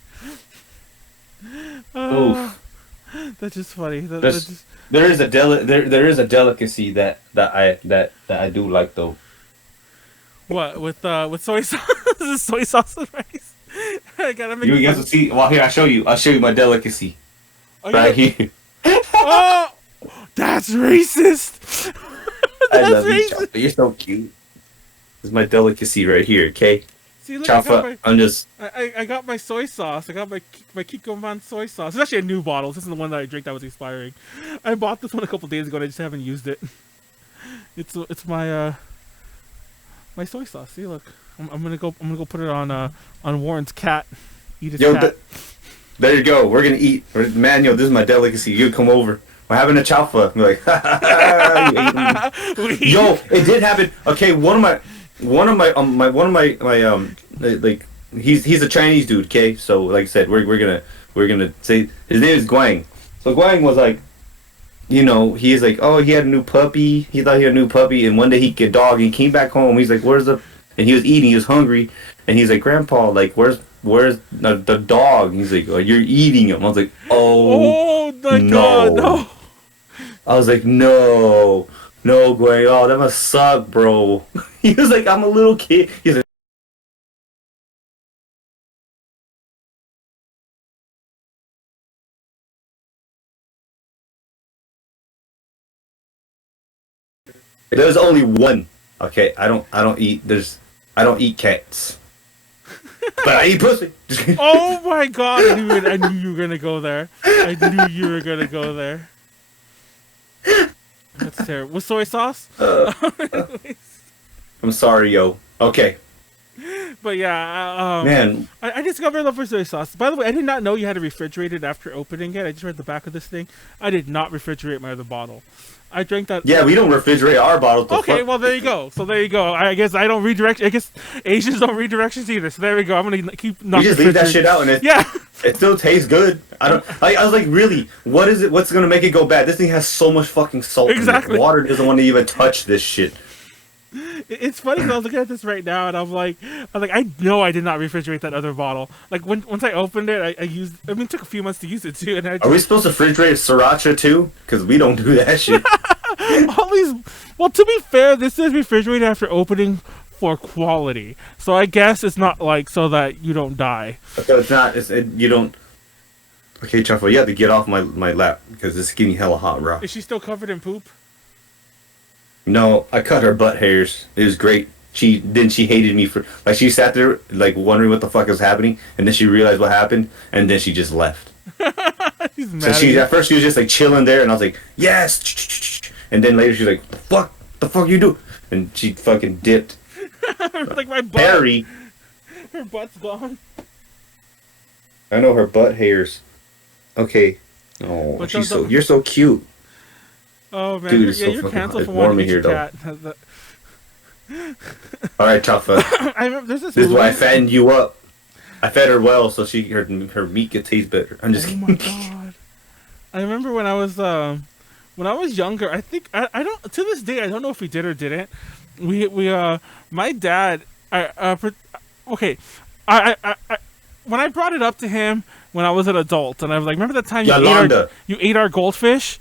oof. That's just funny. There is a delicacy that I do like though. What with soy sauce? This is soy sauce and rice. I gotta make. You guys will see. Well, here I'll show you my delicacy here. Oh, that's racist. I love you, Chopper. You're so cute. This is my delicacy right here. Okay. See, look, Chopper, I got my soy sauce. I got my Kikkoman soy sauce. It's actually a new bottle. This is the one that I drank that was expiring. I bought this one a couple days ago, and I just haven't used it. It's my my soy sauce. See, look, I'm gonna go put it on Warren's cat. Eat his cat. There you go. We're gonna eat. Manuel, this is my delicacy. You come over. We're having a chowfa. We're like, yo, it did happen. Okay, one of my like he's a Chinese dude. Okay, so like I said, we're gonna say his name is Guang. So Guang was like, he's like, oh, he had a new puppy. He thought he had a new puppy, and one day he get dog. He came back home. He's like, where's the? And he was eating. He was hungry, and he's like, Grandpa, like, where's the dog? And he's like, oh, you're eating him. I was like, oh my God, no. I was like, no, Guang. Oh, that must suck, bro. He was like, I'm a little kid. He's like, there's only one. Okay, I don't eat cats. But I eat pussy. Oh my God! I knew you were gonna go there. I knew you were gonna go there. That's terrible. With soy sauce? I'm sorry, yo. Okay. But yeah, Man, I discovered love for soy sauce. By the way, I did not know you had to refrigerate it after opening it. I just read the back of this thing. I did not refrigerate my other bottle. I drank that. yeah, we don't refrigerate our bottles. Okay, well there you go. So there you go. I guess I don't read directions. I guess Asians don't read directions either. So there we go. I'm gonna keep not. We just leave that shit out, and it still tastes good. I was like, really? What is it? What's gonna make it go bad? This thing has so much fucking salt. Exactly. In it. Water doesn't want to even touch this shit. It's funny because I was looking at this right now, and I know I did not refrigerate that other bottle. Like once I opened it, I used. I mean, it took a few months to use it too. And Are we supposed to refrigerate sriracha too? Because we don't do that shit. All these. Well, to be fair, this is refrigerated after opening for quality. So I guess it's not like so that you don't die. So it's not. You don't. Okay, Chuffle, you have to get off my lap because it's getting hella hot, bro. Is she still covered in poop? No, I cut her butt hairs. It was great. She hated me for like she sat there like wondering what the fuck was happening, and then she realized what happened, and then she just left. She's mad So at first she was just like chilling there, and I was like, yes, and then later she's like, the fuck you do, and she fucking dipped. Like my butt. Harry. Her butt's gone. I know her butt hairs. Okay. Oh, But you're so cute. Oh man, Dude, you're fucking canceled for warm wanting in to here, cat. All right, Tuffa. I remember there's This is why I fattened you up. I fed her well, so her meat could taste better. I'm just Oh kidding. my god! I remember when I was younger. I think I don't to this day I don't know if we did or didn't. My dad okay I when I brought it up to him when I was an adult and I was like, remember that time you ate our goldfish?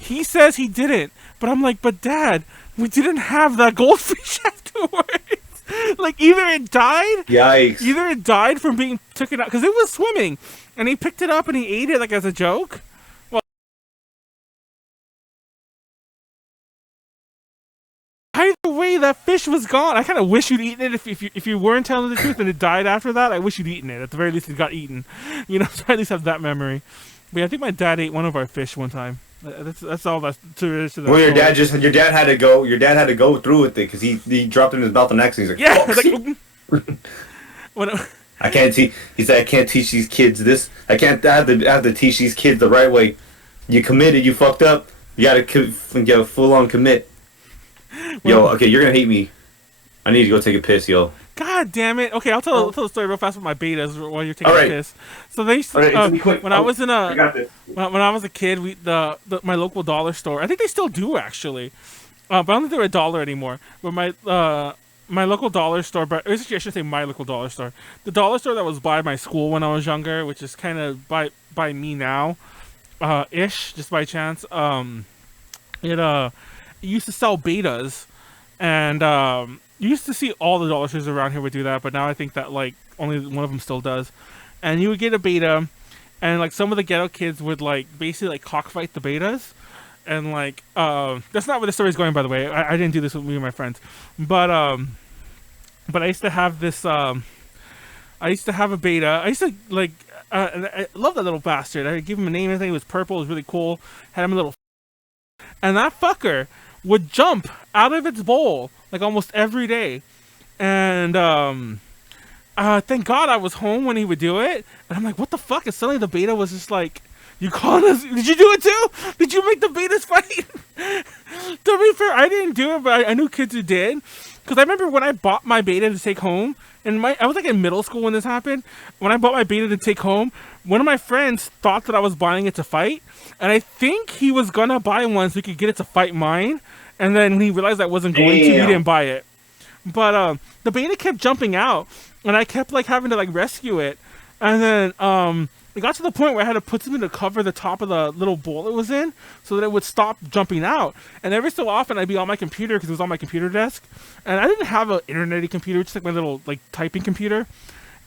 He says he didn't, but I'm like, but Dad, we didn't have that goldfish afterwards. Like either it died, Yikes! either it died from being taken out because it was swimming, and he picked it up and he ate it like as a joke. Well, either way, that fish was gone. I kind of wish you'd eaten it if you weren't telling the truth and it died after that. I wish you'd eaten it. At the very least, it got eaten. You know, so I at least have that memory. But yeah, I think my dad ate one of our fish one time. That's all that's to that. Well, your dad had to go. Your dad had to go through with it because he dropped it in his mouth the next. And he's like, Yeah, "Fuck." I can't teach. He said, I can't teach these kids this. I have to teach these kids the right way. You committed. You fucked up. You gotta full on commit. Yo, okay, you're gonna hate me. I need to go take a piss, yo. God damn it! Okay, I'll tell the story real fast with my betas while you're taking All right. a piss. So they used to, Alright, be quick. when I was in I got this. when I was a kid, my local dollar store. I think they still do actually, but I don't think they're $1 anymore. But my local dollar store, but I should say my local dollar store, the dollar store that was by my school when I was younger, which is kind of by me now, ish, just by chance. It used to sell betas, and you used to see all the dollar stores around here would do that, but now I think that like only one of them still does. And you would get a beta, and like some of the ghetto kids would like basically like cockfight the betas, and like that's not where the story's going, by the way. I didn't do this with me and my friends, but I used to have this I used to have a beta. I used to like I love that little bastard. I give him a name. I think it was purple. It was really cool. Had him a little, and that fucker would jump out of its bowl like almost every day, and thank God I was home when he would do it, and I'm like, what the fuck? And suddenly the beta was just like, you calling us? Did you do it too? Did you make the betas fight? To be fair, I didn't do it, but I knew kids who did, because I remember when I bought my beta to take home, and I was like in middle school when this happened. When I bought my beta to take home, one of my friends thought that I was buying it to fight, and I think he was gonna buy one so he could get it to fight mine. And then when he realized I wasn't going to, he didn't buy it. But the beta kept jumping out, and I kept like having to like rescue it. And then it got to the point where I had to put something to cover the top of the little bowl it was in, so that it would stop jumping out. And every so often I'd be on my computer because it was on my computer desk, and I didn't have an internet-y computer, just like my little like typing computer,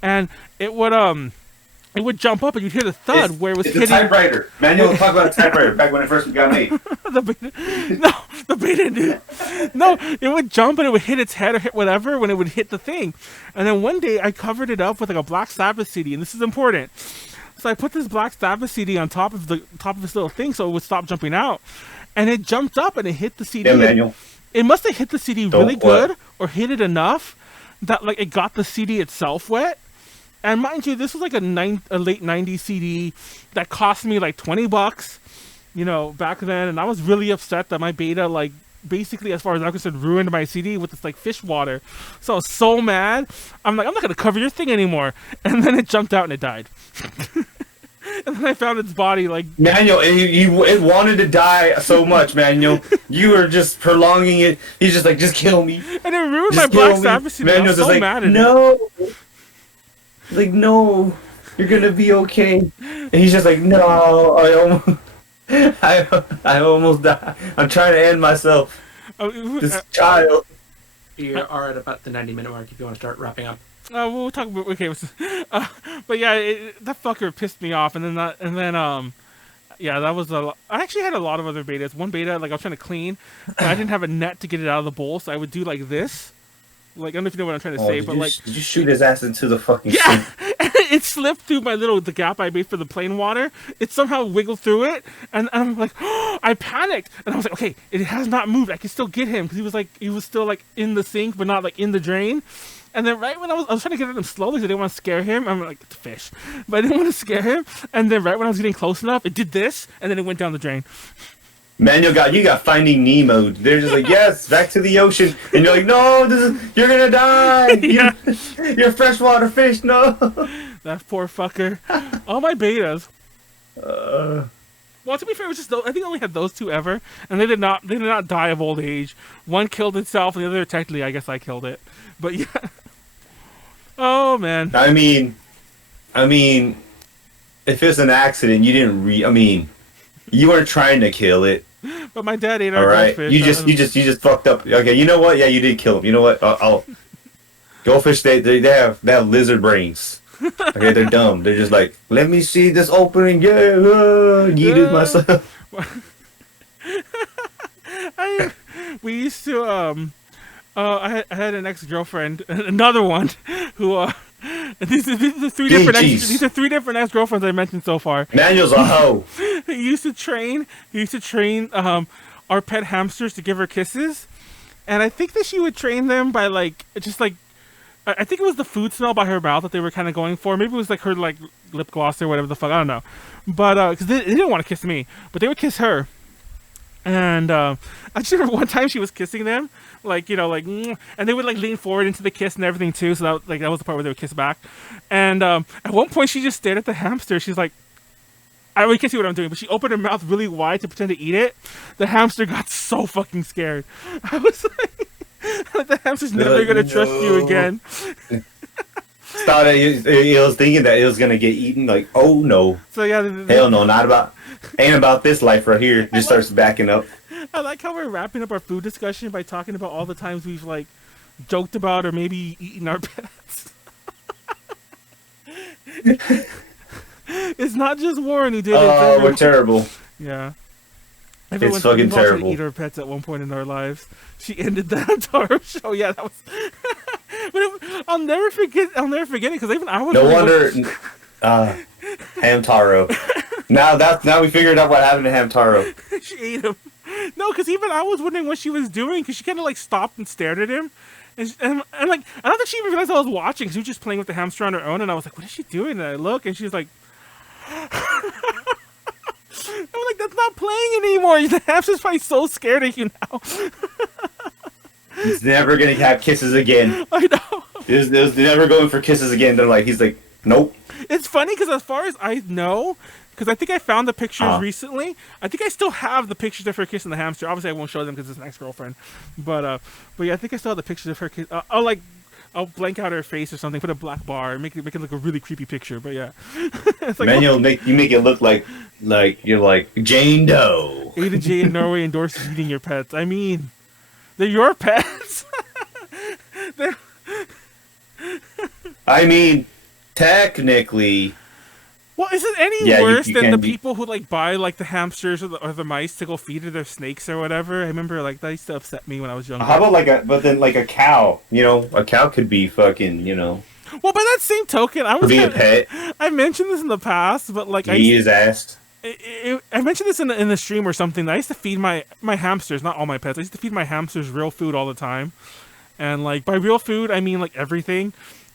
and it would jump up and you'd hear the thud where it was hitting. It's a typewriter. Manuel, talk about a typewriter back when it first got made. the beta. No, it would jump and it would hit its head or hit whatever when it would hit the thing. And then one day I covered it up with like a Black Sabbath CD, and this is important. So I put this Black Sabbath CD on top of this little thing so it would stop jumping out. And it jumped up and it hit the CD. Yeah, Manuel. It must have hit the CD really good or hit it enough that like it got the CD itself wet. And mind you, this was like a late '90s CD that cost me like $20, you know, back then. And I was really upset that my beta, like, basically, as far as I'm concerned, ruined my CD with this like fish water. So I was so mad. I'm like, I'm not gonna cover your thing anymore. And then it jumped out and it died. And then I found its body like. Manuel, it wanted to die so much, Manuel. You were just prolonging it. He's just like, just kill me. And it ruined Just my Black kill me. Sabbath CD. I Manuel's was so just like, mad at it. no. Like, no, you're gonna be okay. And he's just like, no, I almost died. I'm trying to end myself. This child. You are at about the 90-minute mark if you want to start wrapping up. We'll talk about but yeah, that fucker pissed me off, and then yeah, that was I actually had a lot of other betas. One beta, like I was trying to clean, and I didn't have a net to get it out of the bowl, so I would do like this. Like I don't know if you know what I'm trying to say, but like did you shoot his ass into the fucking yeah, sink? it slipped through the gap I made for the plain water. It somehow wiggled through it, and I'm like, oh, I panicked, and I was like, okay, it has not moved. I can still get him because he was still like in the sink, but not like in the drain. And then right when I was trying to get at him slowly, so I didn't want to scare him. I'm like, it's a fish, but I didn't want to scare him. And then right when I was getting close enough, it did this, and then it went down the drain. Manuel you got Finding Nemo. They're just like, yes, back to the ocean, and you're like, no, you're gonna die. Yeah. You're a freshwater fish. No. That poor fucker. All my betas. Well, to be fair, it was just I think I only had those two ever, and they did not die of old age. One killed itself, and the other technically, I guess I killed it. But yeah. Oh man. I mean, if it's an accident, you didn't you weren't trying to kill it. But my dad ate our All right, goldfish. you just fucked up. Okay, you know what? Yeah, you did kill him. You know what? I'll goldfish. They have lizard brains. Okay, they're dumb. They're just like, let me see this opening. Yeah, yeeted myself. We used to I had an ex-girlfriend, another one, who these are three different ex-girlfriends I mentioned so far. Manuel's a hoe. He used to train our pet hamsters to give her kisses, and I think that she would train them by like I think it was the food smell by her mouth that they were kind of going for. Maybe it was like her like lip gloss or whatever the fuck, I don't know. But because they didn't want to kiss me, but they would kiss her. And I just remember one time she was kissing them, like, you know, like, and they would like lean forward into the kiss and everything too. So that was the part where they would kiss back. And at one point she just stared at the hamster. She's like, I really can't see what I'm doing, but she opened her mouth really wide to pretend to eat it. The hamster got so fucking scared. I was like, the hamster's never gonna trust you again. Thought he was thinking that it was gonna get eaten. Like, oh no. So yeah, hell no, ain't about this life right here. Just starts backing up. I like how we're wrapping up our food discussion by talking about all the times we've like joked about or maybe eaten our pets. It's not just Warren who did it. Oh, we're terrible. Yeah. It's fucking terrible. Eat our pets at one point in our lives. She ended the entire show. Yeah, that was. But I'll never forget it because even I was. No wonder. Hamtaro. Now we figured out what happened to Hamtaro. She ate him. No, because even I was wondering what she was doing because she kind of like stopped and stared at him. And like, I don't think she even realized I was watching. She was just playing with the hamster on her own, and I was like, "What is she doing?" And I look, and she's like, I'm like, "That's not playing anymore." The hamster's probably so scared of you now. He's never gonna have kisses again. I know. He's never going for kisses again. He's like, nope. It's funny because as far as I know, because I think I found the pictures recently. I think I still have the pictures of her kissing the hamster. Obviously, I won't show them because it's an ex-girlfriend. But yeah, I think I still have the pictures of her kiss. I'll blank out her face or something, put a black bar, make it look a really creepy picture. But yeah, it's like, man, you make it look like you're like Jane Doe. A to J in Norway endorses eating your pets. I mean, they're your pets. I mean, technically. Well, is it any worse than the people who like buy like the hamsters or the mice to go feed to their snakes or whatever? I remember like that used to upset me when I was younger. How about a cow? You know, a cow could be fucking, you know. Well, by that same token, I was a pet. I mentioned this in the past, but like he is asked. I mentioned this in the stream or something. I used to feed my hamsters, not all my pets. I used to feed my hamsters real food all the time. And like by real food, I mean like everything.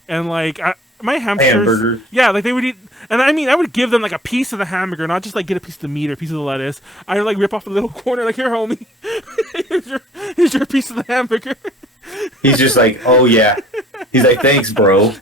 And like my hamsters, Hamburger. yeah, like they would eat, and I mean I would give them like a piece of the hamburger, not just like get a piece of the meat or a piece of the lettuce. I would like rip off a little corner, like here, homie, here's your piece of the hamburger. He's just like, oh yeah. He's like, thanks, bro.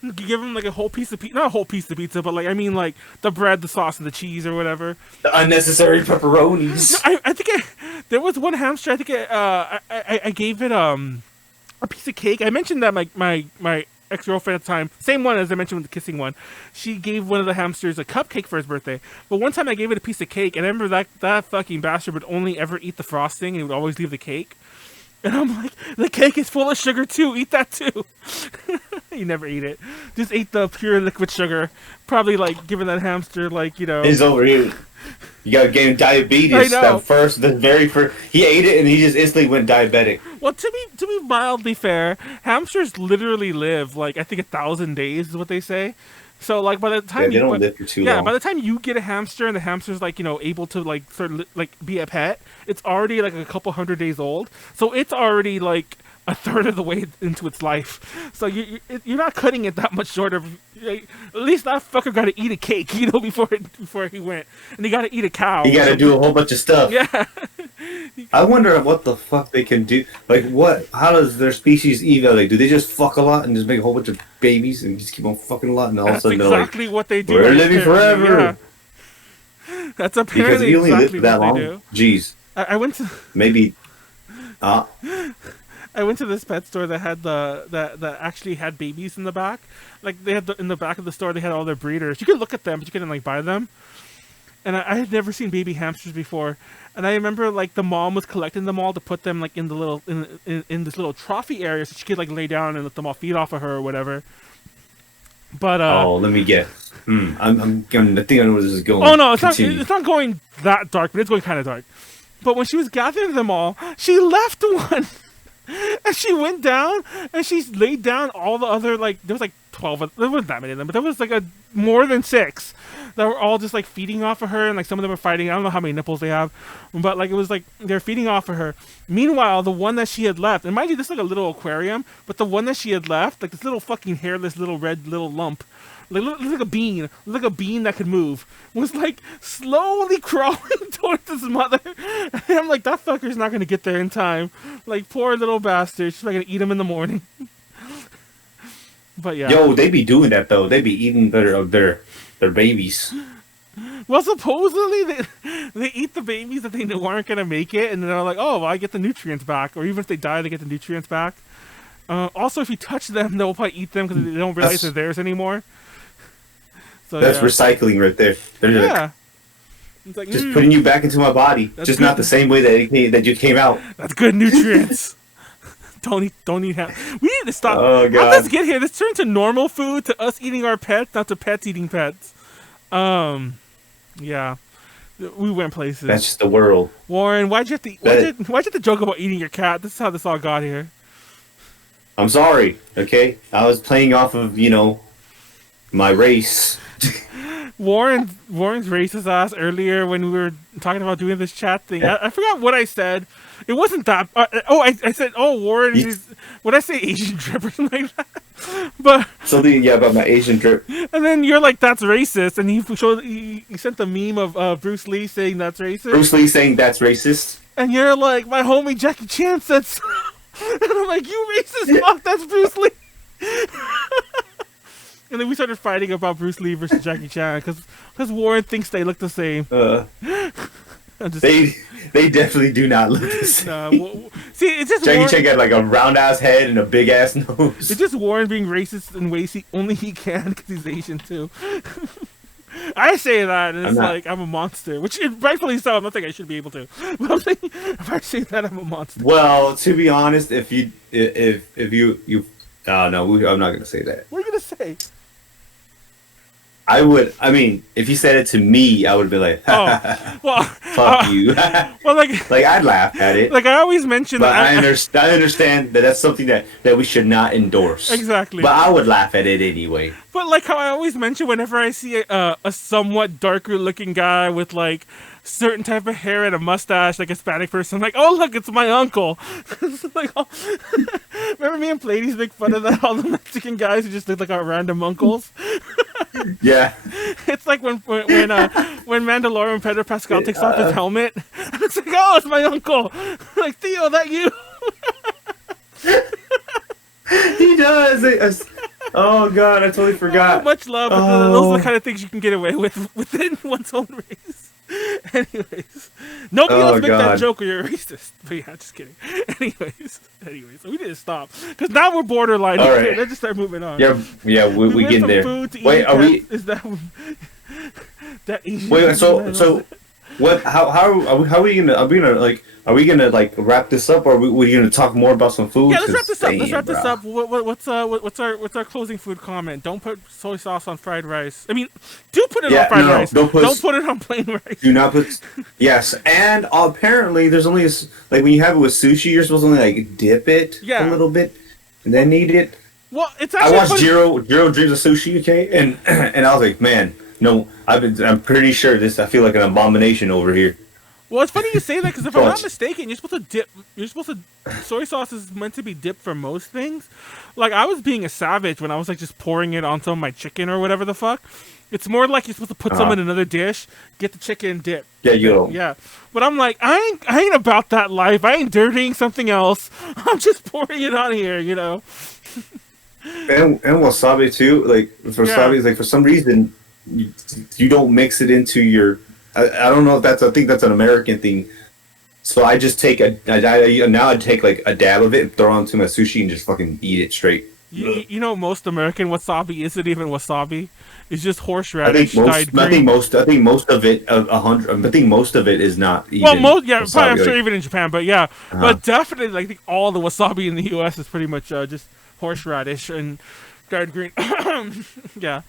You give him like a whole piece of pizza, not a whole piece of pizza, but like I mean like the bread, the sauce, and the cheese or whatever. The unnecessary pepperonis. No, I think there was one hamster. I think I gave it a piece of cake. I mentioned that my ex-girlfriend at the time, same one as I mentioned with the kissing one, she gave one of the hamsters a cupcake for his birthday. But one time I gave it a piece of cake, and I remember that fucking bastard would only ever eat the frosting, and he would always leave the cake. And I'm like, the cake is full of sugar too. Eat that too. He never ate it. Just ate the pure liquid sugar. Probably like giving that hamster like, you know. He's over here. You got getting diabetes. I know. The very first, he ate it and he just instantly went diabetic. Well, to be mildly fair, hamsters literally live like I think 1,000 days is what they say. So like by the time they don't live for too long. Yeah, by the time you get a hamster and the hamster's like able to like sort of like be a pet, it's already like a couple 100 days old. So it's already like a third of the way into its life. So you're not cutting it that much shorter. Like, at least that fucker got to eat a cake, before he went, and he got to eat a cow. He got to do a whole bunch of stuff. Yeah. I wonder what the fuck they can do. Like, what? How does their species evolve? Like, do they just fuck a lot and just make a whole bunch of babies and just keep on fucking a lot, and all of a sudden exactly they're like, what they do. we're living forever. Yeah. That's apparently because you only exactly live that what long. they do. Jeez. I went to. Maybe. I went to this pet store that had that actually had babies in the back. Like they had in the back of the store, they had all their breeders. You could look at them, but you couldn't like buy them. And I had never seen baby hamsters before. And I remember like the mom was collecting them all to put them like in the little in this little trophy area, so she could like lay down and let them all feed off of her or whatever. But let me guess. I think I know where this is going. Oh no, it's not going that dark, but it's going kind of dark. But when she was gathering them all, she left one. And she went down and she laid down all the other, like, there was like 12, there wasn't that many of them, but there was like more than 6 that were all just like feeding off of her, and like some of them were fighting. I don't know how many nipples they have, but like it was like they're feeding off of her. Meanwhile, the one that she had left, and mind you, this is like a little aquarium, but the one that she had left, like this little fucking hairless little red little lump, like a bean that could move, was like slowly crawling towards his mother. And I'm like, that fucker's not gonna get there in time. Like, poor little bastard. She's not gonna eat him in the morning. But yeah. Yo, they be doing that though. They be eating their babies. Well, supposedly they eat the babies that they knew aren't gonna make it, and they're like, oh, well, I get the nutrients back, or even if they die, they get the nutrients back. Also, if you touch them, they'll probably eat them because they don't realize they're theirs anymore. So, that's recycling right there. They're yeah. It's like, just putting you back into my body, just good. Not the same way that you came out. That's good nutrients. Don't eat We need to stop. Oh, God. How did this get here? This turned to normal food, to us eating our pets, not to pets eating pets. Yeah. We went places. That's just the world. Warren, why'd you have to joke about eating your cat? This is how this all got here. I'm sorry, okay? I was playing off of, my race. Warren's racist ass earlier when we were talking about doing this chat thing. I forgot what I said. It wasn't that. I said, Warren is. Would I say Asian drip or something like that? But something, about my Asian drip. And then you're like, that's racist, and he sent the meme of Bruce Lee saying that's racist. Bruce Lee saying that's racist. And you're like, my homie Jackie Chan said so. And I'm like, you racist fuck, that's Bruce Lee. And then we started fighting about Bruce Lee versus Jackie Chan because Warren thinks they look the same. They definitely do not look the same. See, it's just Jackie Chan got like a round ass head and a big ass nose. It's just Warren being racist in ways only he can because he's Asian too. I say that and it's like I'm a monster, which rightfully so. I'm not thinking I should be able to. But I'm saying if I say that, I'm a monster. Well, to be honest, if you no, I'm not gonna say that. What are you gonna say? I would. I mean, if you said it to me, I would be like, Oh, well, "Fuck you." well, like I'd laugh at it. I always mention But that. I understand that that's something that we should not endorse. Exactly. But I would laugh at it anyway. But like how I always mention whenever I see a somewhat darker looking guy with like certain type of hair and a mustache, like a Hispanic person, I'm like, oh look, it's my uncle. It's like, oh. Remember me and Pleiades make fun of that, all the Mexican guys who just look like our random uncles. Yeah. It's like when Mandalorian Pedro Pascal takes off his helmet. It's like, oh, it's my uncle. Like, Theo, that you? He does. Oh god, I totally forgot. Much love, but those are the kind of things you can get away with within one's own race. Anyways, nobody else make that joke or you're a racist. But yeah, just kidding. Anyways, so we didn't stop because now we're borderline. All right. Let's just start moving on. Yeah, we get there. Wait, are we? Is that Asian? Wait, so what? How are we gonna wrap this up, or are we gonna talk more about some food? Yeah, let's wrap this up. What's our closing food comment? Don't put soy sauce on fried rice. I mean, do put it on fried rice. Don't put it on plain rice. Do not put. Yes, and apparently there's only when you have it with sushi, you're supposed to only like dip it a little bit and then eat it. Well, it's actually. I watched Jiro Dreams of Sushi, okay, and I was like, man, no, I'm pretty sure this. I feel like an abomination over here. Well, it's funny you say that because if I'm not mistaken, you're supposed to dip. Soy sauce is meant to be dipped for most things. Like I was being a savage when I was like just pouring it on some of my chicken or whatever the fuck. It's more like you're supposed to put some in another dish, get the chicken dip. Yeah, Yeah, but I'm like, I ain't about that life. I ain't dirtying something else. I'm just pouring it on here, you know. And wasabi too. Like wasabi is like for some reason you don't mix it into your. I don't know if I think that's an American thing. So I just take now I take like a dab of it and throw it onto my sushi and just fucking eat it straight. You know, most American wasabi isn't even wasabi. It's just horseradish dyed green. I think most of it, I think most of it is not even. Well, probably, I'm sure even in Japan, but yeah, but definitely, like, I think all the wasabi in the U.S. is pretty much just horseradish and dyed green. Yeah.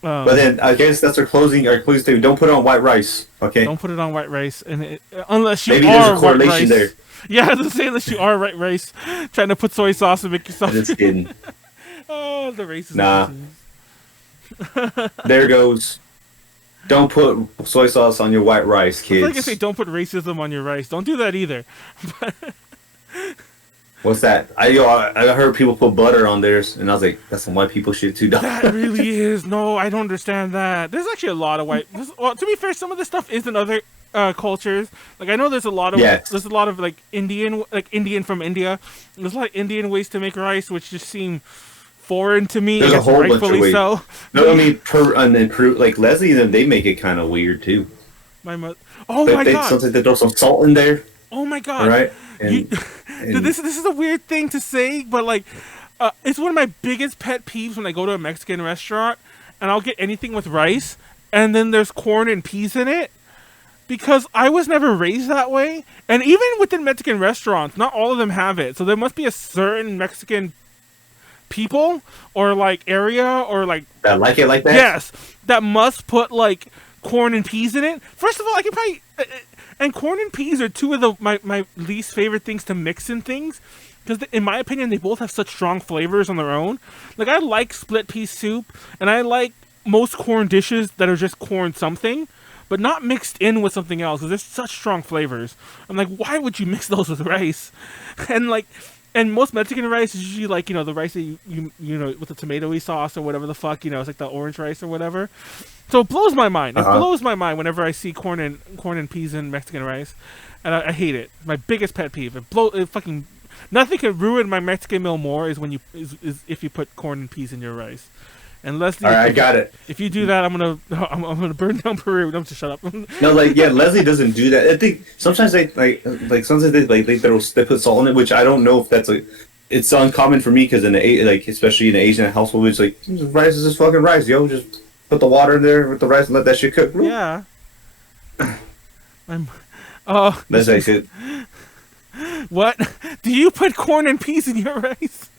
But then I guess that's our closing statement. Don't put it on white rice, okay? Don't put it on white rice, and unless you maybe are there's a correlation white rice. there. Yeah, I was gonna say unless you are white rice, trying to put soy sauce and make yourself. Just kidding. Oh, the racism. Nah. There goes. Don't put soy sauce on your white rice, kids. I was like I say, don't put racism on your rice. Don't do that either. What's that? I heard people put butter on theirs, and I was like, that's some white people shit too. That really is. No, I don't understand that. There's actually a lot of well, to be fair, some of this stuff is in other cultures. Like I know there's a lot of like Indian from India. There's a lot of Indian ways to make rice, which just seem foreign to me. There's a whole bunch of ways. So. No, I mean, Peru, like Leslie and them, they make it kind of weird too. My mother. Oh my god! Sometimes they throw some salt in there. Oh my god! All right. This is a weird thing to say, but like, it's one of my biggest pet peeves when I go to a Mexican restaurant and I'll get anything with rice and then there's corn and peas in it, because I was never raised that way, and even within Mexican restaurants, not all of them have it. So there must be a certain Mexican people or like area or like that like it like that. Yes, that must put like corn and peas in it. First of all, I can probably. And corn and peas are two of my least favorite things to mix in things, because in my opinion they both have such strong flavors on their own. Like I like split pea soup, and I like most corn dishes that are just corn something, but not mixed in with something else, because there's such strong flavors. I'm like, why would you mix those with rice? And most Mexican rice is usually like, you know, the rice that you know with the tomatoey sauce or whatever the fuck, you know, it's like the orange rice or whatever. So it blows my mind. It blows my mind whenever I see corn and peas in Mexican rice, and I hate it. My biggest pet peeve. It fucking nothing can ruin my Mexican meal more is when is if you put corn and peas in your rice. And Leslie, all right, I got it. If you do that, I'm gonna burn down Peru. Don't just shut up. No, like yeah, Leslie doesn't do that. I think sometimes they sometimes they put salt in it, which I don't know if that's like. It's uncommon for me because especially in an Asian household, it's like rice is just fucking rice, yo. Just put the water in there with the rice and let that shit cook. Yeah. That's like it. What? Do you put corn and peas in your rice?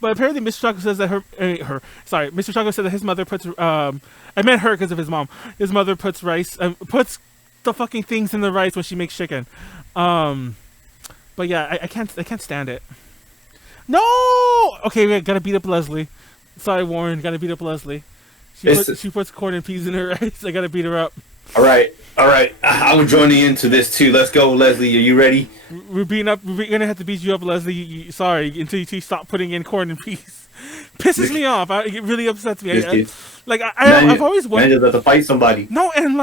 But apparently, Mr. Chocolate says that Mr. Chocolate said that his mother puts. I meant her because of his mom. His mother puts puts the fucking things in the rice when she makes chicken. But yeah, I can't stand it. No. Okay, we gotta beat up Leslie. Sorry, Warren. Gotta beat up Leslie. She puts corn and peas in her rice. I gotta beat her up. All right. I'm joining into this too. Let's go, Leslie. Are you ready? We're gonna have to beat you up, Leslie. Sorry, until you stop putting in corn and peas. Pisses me off. It really upsets me. I've always wanted. Man, you have to fight somebody. No, and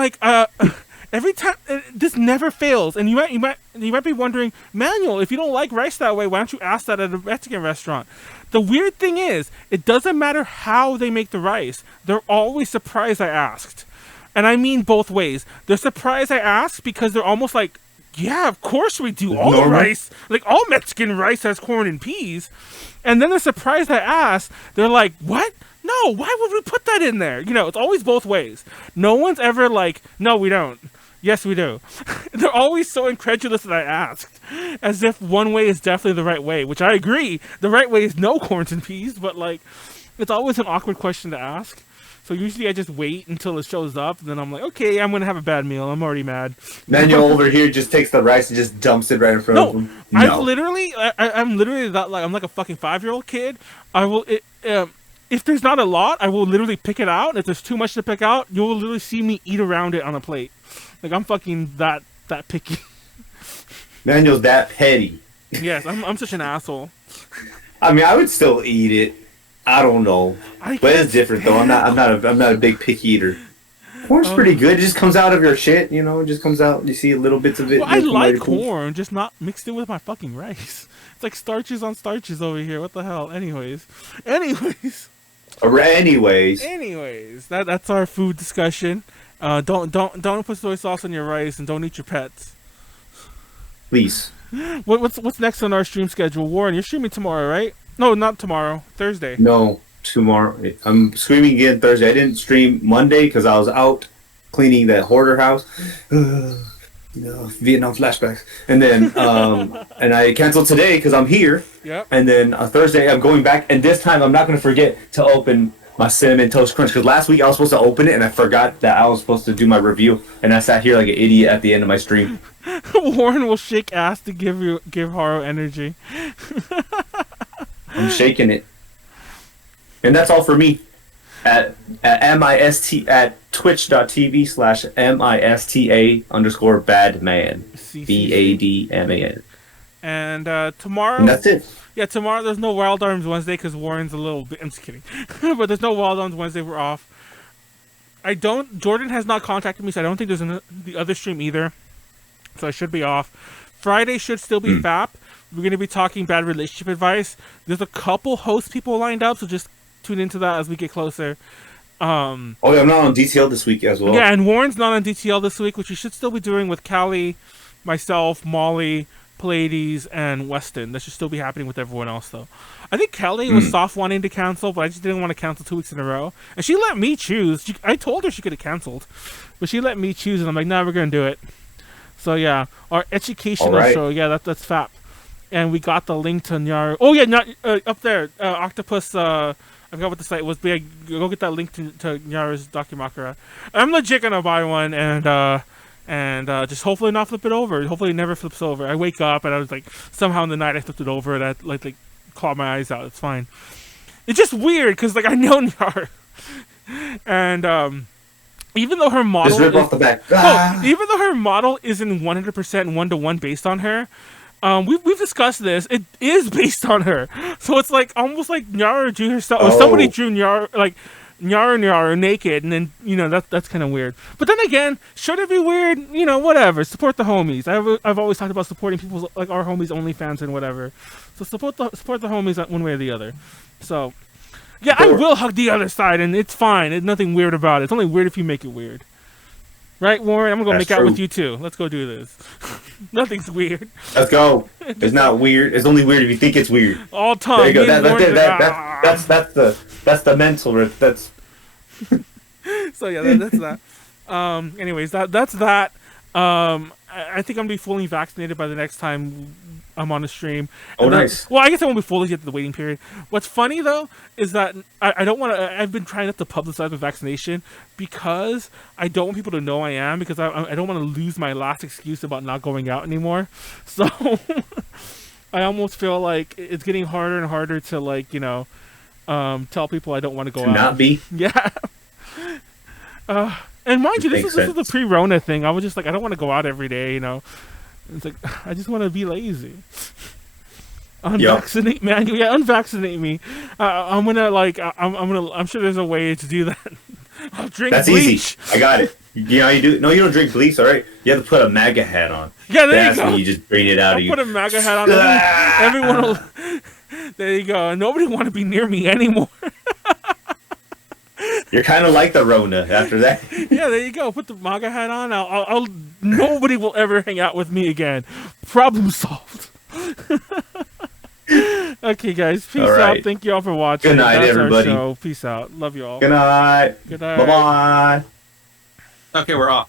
every time this never fails, and you might be wondering, Manuel, if you don't like rice that way, why don't you ask that at a Mexican restaurant? The weird thing is, it doesn't matter how they make the rice; they're always surprised I asked, and I mean both ways. They're surprised I asked because they're almost like, yeah, of course we do. All normal rice, like all Mexican rice has corn and peas, and then they're surprised I asked. They're like, what? No, why would we put that in there? It's always both ways. No one's ever like, no, we don't. Yes, we do. They're always so incredulous that I asked, as if one way is definitely the right way, which I agree. The right way is no corns and peas, but it's always an awkward question to ask. So usually I just wait until it shows up, and then I'm like, okay, I'm gonna have a bad meal. I'm already mad. Manuel over here just takes the rice and just dumps it right in front of him. No. I'm literally that I'm like a fucking 5-year-old kid. I will. If there's not a lot, I will literally pick it out. If there's too much to pick out, you will literally see me eat around it on a plate. Like I'm fucking that picky. Manuel's that petty. Yes, I'm such an asshole. I mean, I would still eat it. I don't know, but it's different though. I'm not a big picky eater. Corn's pretty good. It just comes out of your shit, It just comes out. You see little bits of it. Well, I like corn, just not mixed in with my fucking rice. It's like starches on starches over here. What the hell? Anyways, that's our food discussion. Don't put soy sauce on your rice, and don't eat your pets. Please. What's next on our stream schedule? Warren, you're streaming tomorrow, right? No, not tomorrow. Thursday. No, tomorrow. I'm streaming again Thursday. I didn't stream Monday because I was out cleaning that hoarder house. Vietnam flashbacks. And then and I canceled today because I'm here. Yep. And then Thursday I'm going back, and this time I'm not going to forget to open my Cinnamon Toast Crunch, because last week I was supposed to open it and I forgot that I was supposed to do my review, and I sat here like an idiot at the end of my stream. Warren will shake ass to give Haro energy. I'm shaking it. And that's all for me. At twitch.tv/MISTA_Badman. BADMAN. And tomorrow. And that's it. Yeah, tomorrow there's no Wild Arms Wednesday because Warren's a little bit. I'm just kidding. But there's no Wild Arms Wednesday. We're off. Jordan has not contacted me, so I don't think there's the other stream either. So I should be off. Friday should still be FAP. We're going to be talking bad relationship advice. There's a couple host people lined up, so just tune into that as we get closer. I'm not on DTL this week as well. Yeah, and Warren's not on DTL this week, which we should still be doing with Callie, myself, Molly, Pallades, and Weston. That should still be happening with everyone else, though. I think Kelly was soft wanting to cancel, but I just didn't want to cancel 2 weeks in a row. And she let me choose. I told her she could have canceled, but she let me choose, and I'm like, nah, we're going to do it. So, yeah, our educational show, yeah, that's FAP. And we got the link to Nyaru. Oh, yeah, up there, Octopus, I forgot what the site was, but yeah, go get that link to Nyaru's Dakimakura. I'm legit going to buy one, and just hopefully not flip it over. Hopefully it never flips over. I wake up and I was like, somehow in the night I flipped it over and I like clawed my eyes out. It's fine. It's just weird because I know Nyaru, and even though her model just rip off the back. Even though her model isn't 100% 1-to-1 based on her, we've discussed this. It is based on her, so it's like almost like Nyaru drew herself, or somebody drew Nyaru Nyaru naked, and then that's kind of weird. But then again, should it be weird? Whatever. Support the homies. I've always talked about supporting people like our homies, OnlyFans and whatever. So support the homies one way or the other. So yeah, I will hug the other side, and it's fine. There's nothing weird about it. It's only weird if you make it weird. Right, Warren? I'm gonna make out with you too. Let's go do this. Nothing's weird. Let's go. It's not weird. It's only weird if you think it's weird. All time. There you go. That's the mental. That's. So yeah, that's that. Anyways, that's that. I think I'm gonna be fully vaccinated by the next time I'm on the stream. Oh, And then- nice. Well, I guess I won't be fully get to the waiting period. What's funny though is that I don't want to. I've been trying not to publicize the vaccination because I don't want people to know I am, because I don't want to lose my last excuse about not going out anymore. So I almost feel like it's getting harder and harder to, like, tell people I don't want to go To out. not be. Yeah. And mind you, this Makes is the sense. pre-Rona thing. I was just like, I don't want to go out every day, It's like, I just want to be lazy. Unvaccinate, man. Yeah, unvaccinate me. I'm gonna, like, I'm sure there's a way to do that. I'll drink That's bleach. easy. I got it. You know how you do? No, you don't drink bleach, all right? You have to put a MAGA hat on. Yeah, there That's you go. when you just bring it out I'll of you. put a MAGA hat on. Everyone will... There you go. Nobody want to be near me anymore. You're kind of like the Rona after that. Yeah, there you go. Put the MAGA hat on. I'll nobody will ever hang out with me again. Problem solved. Okay, guys. Peace All out. right. Thank you all for watching. Good night, That's everybody. Our show. Peace out. Love you all. Good night. Good night. Bye-bye. Okay, we're off.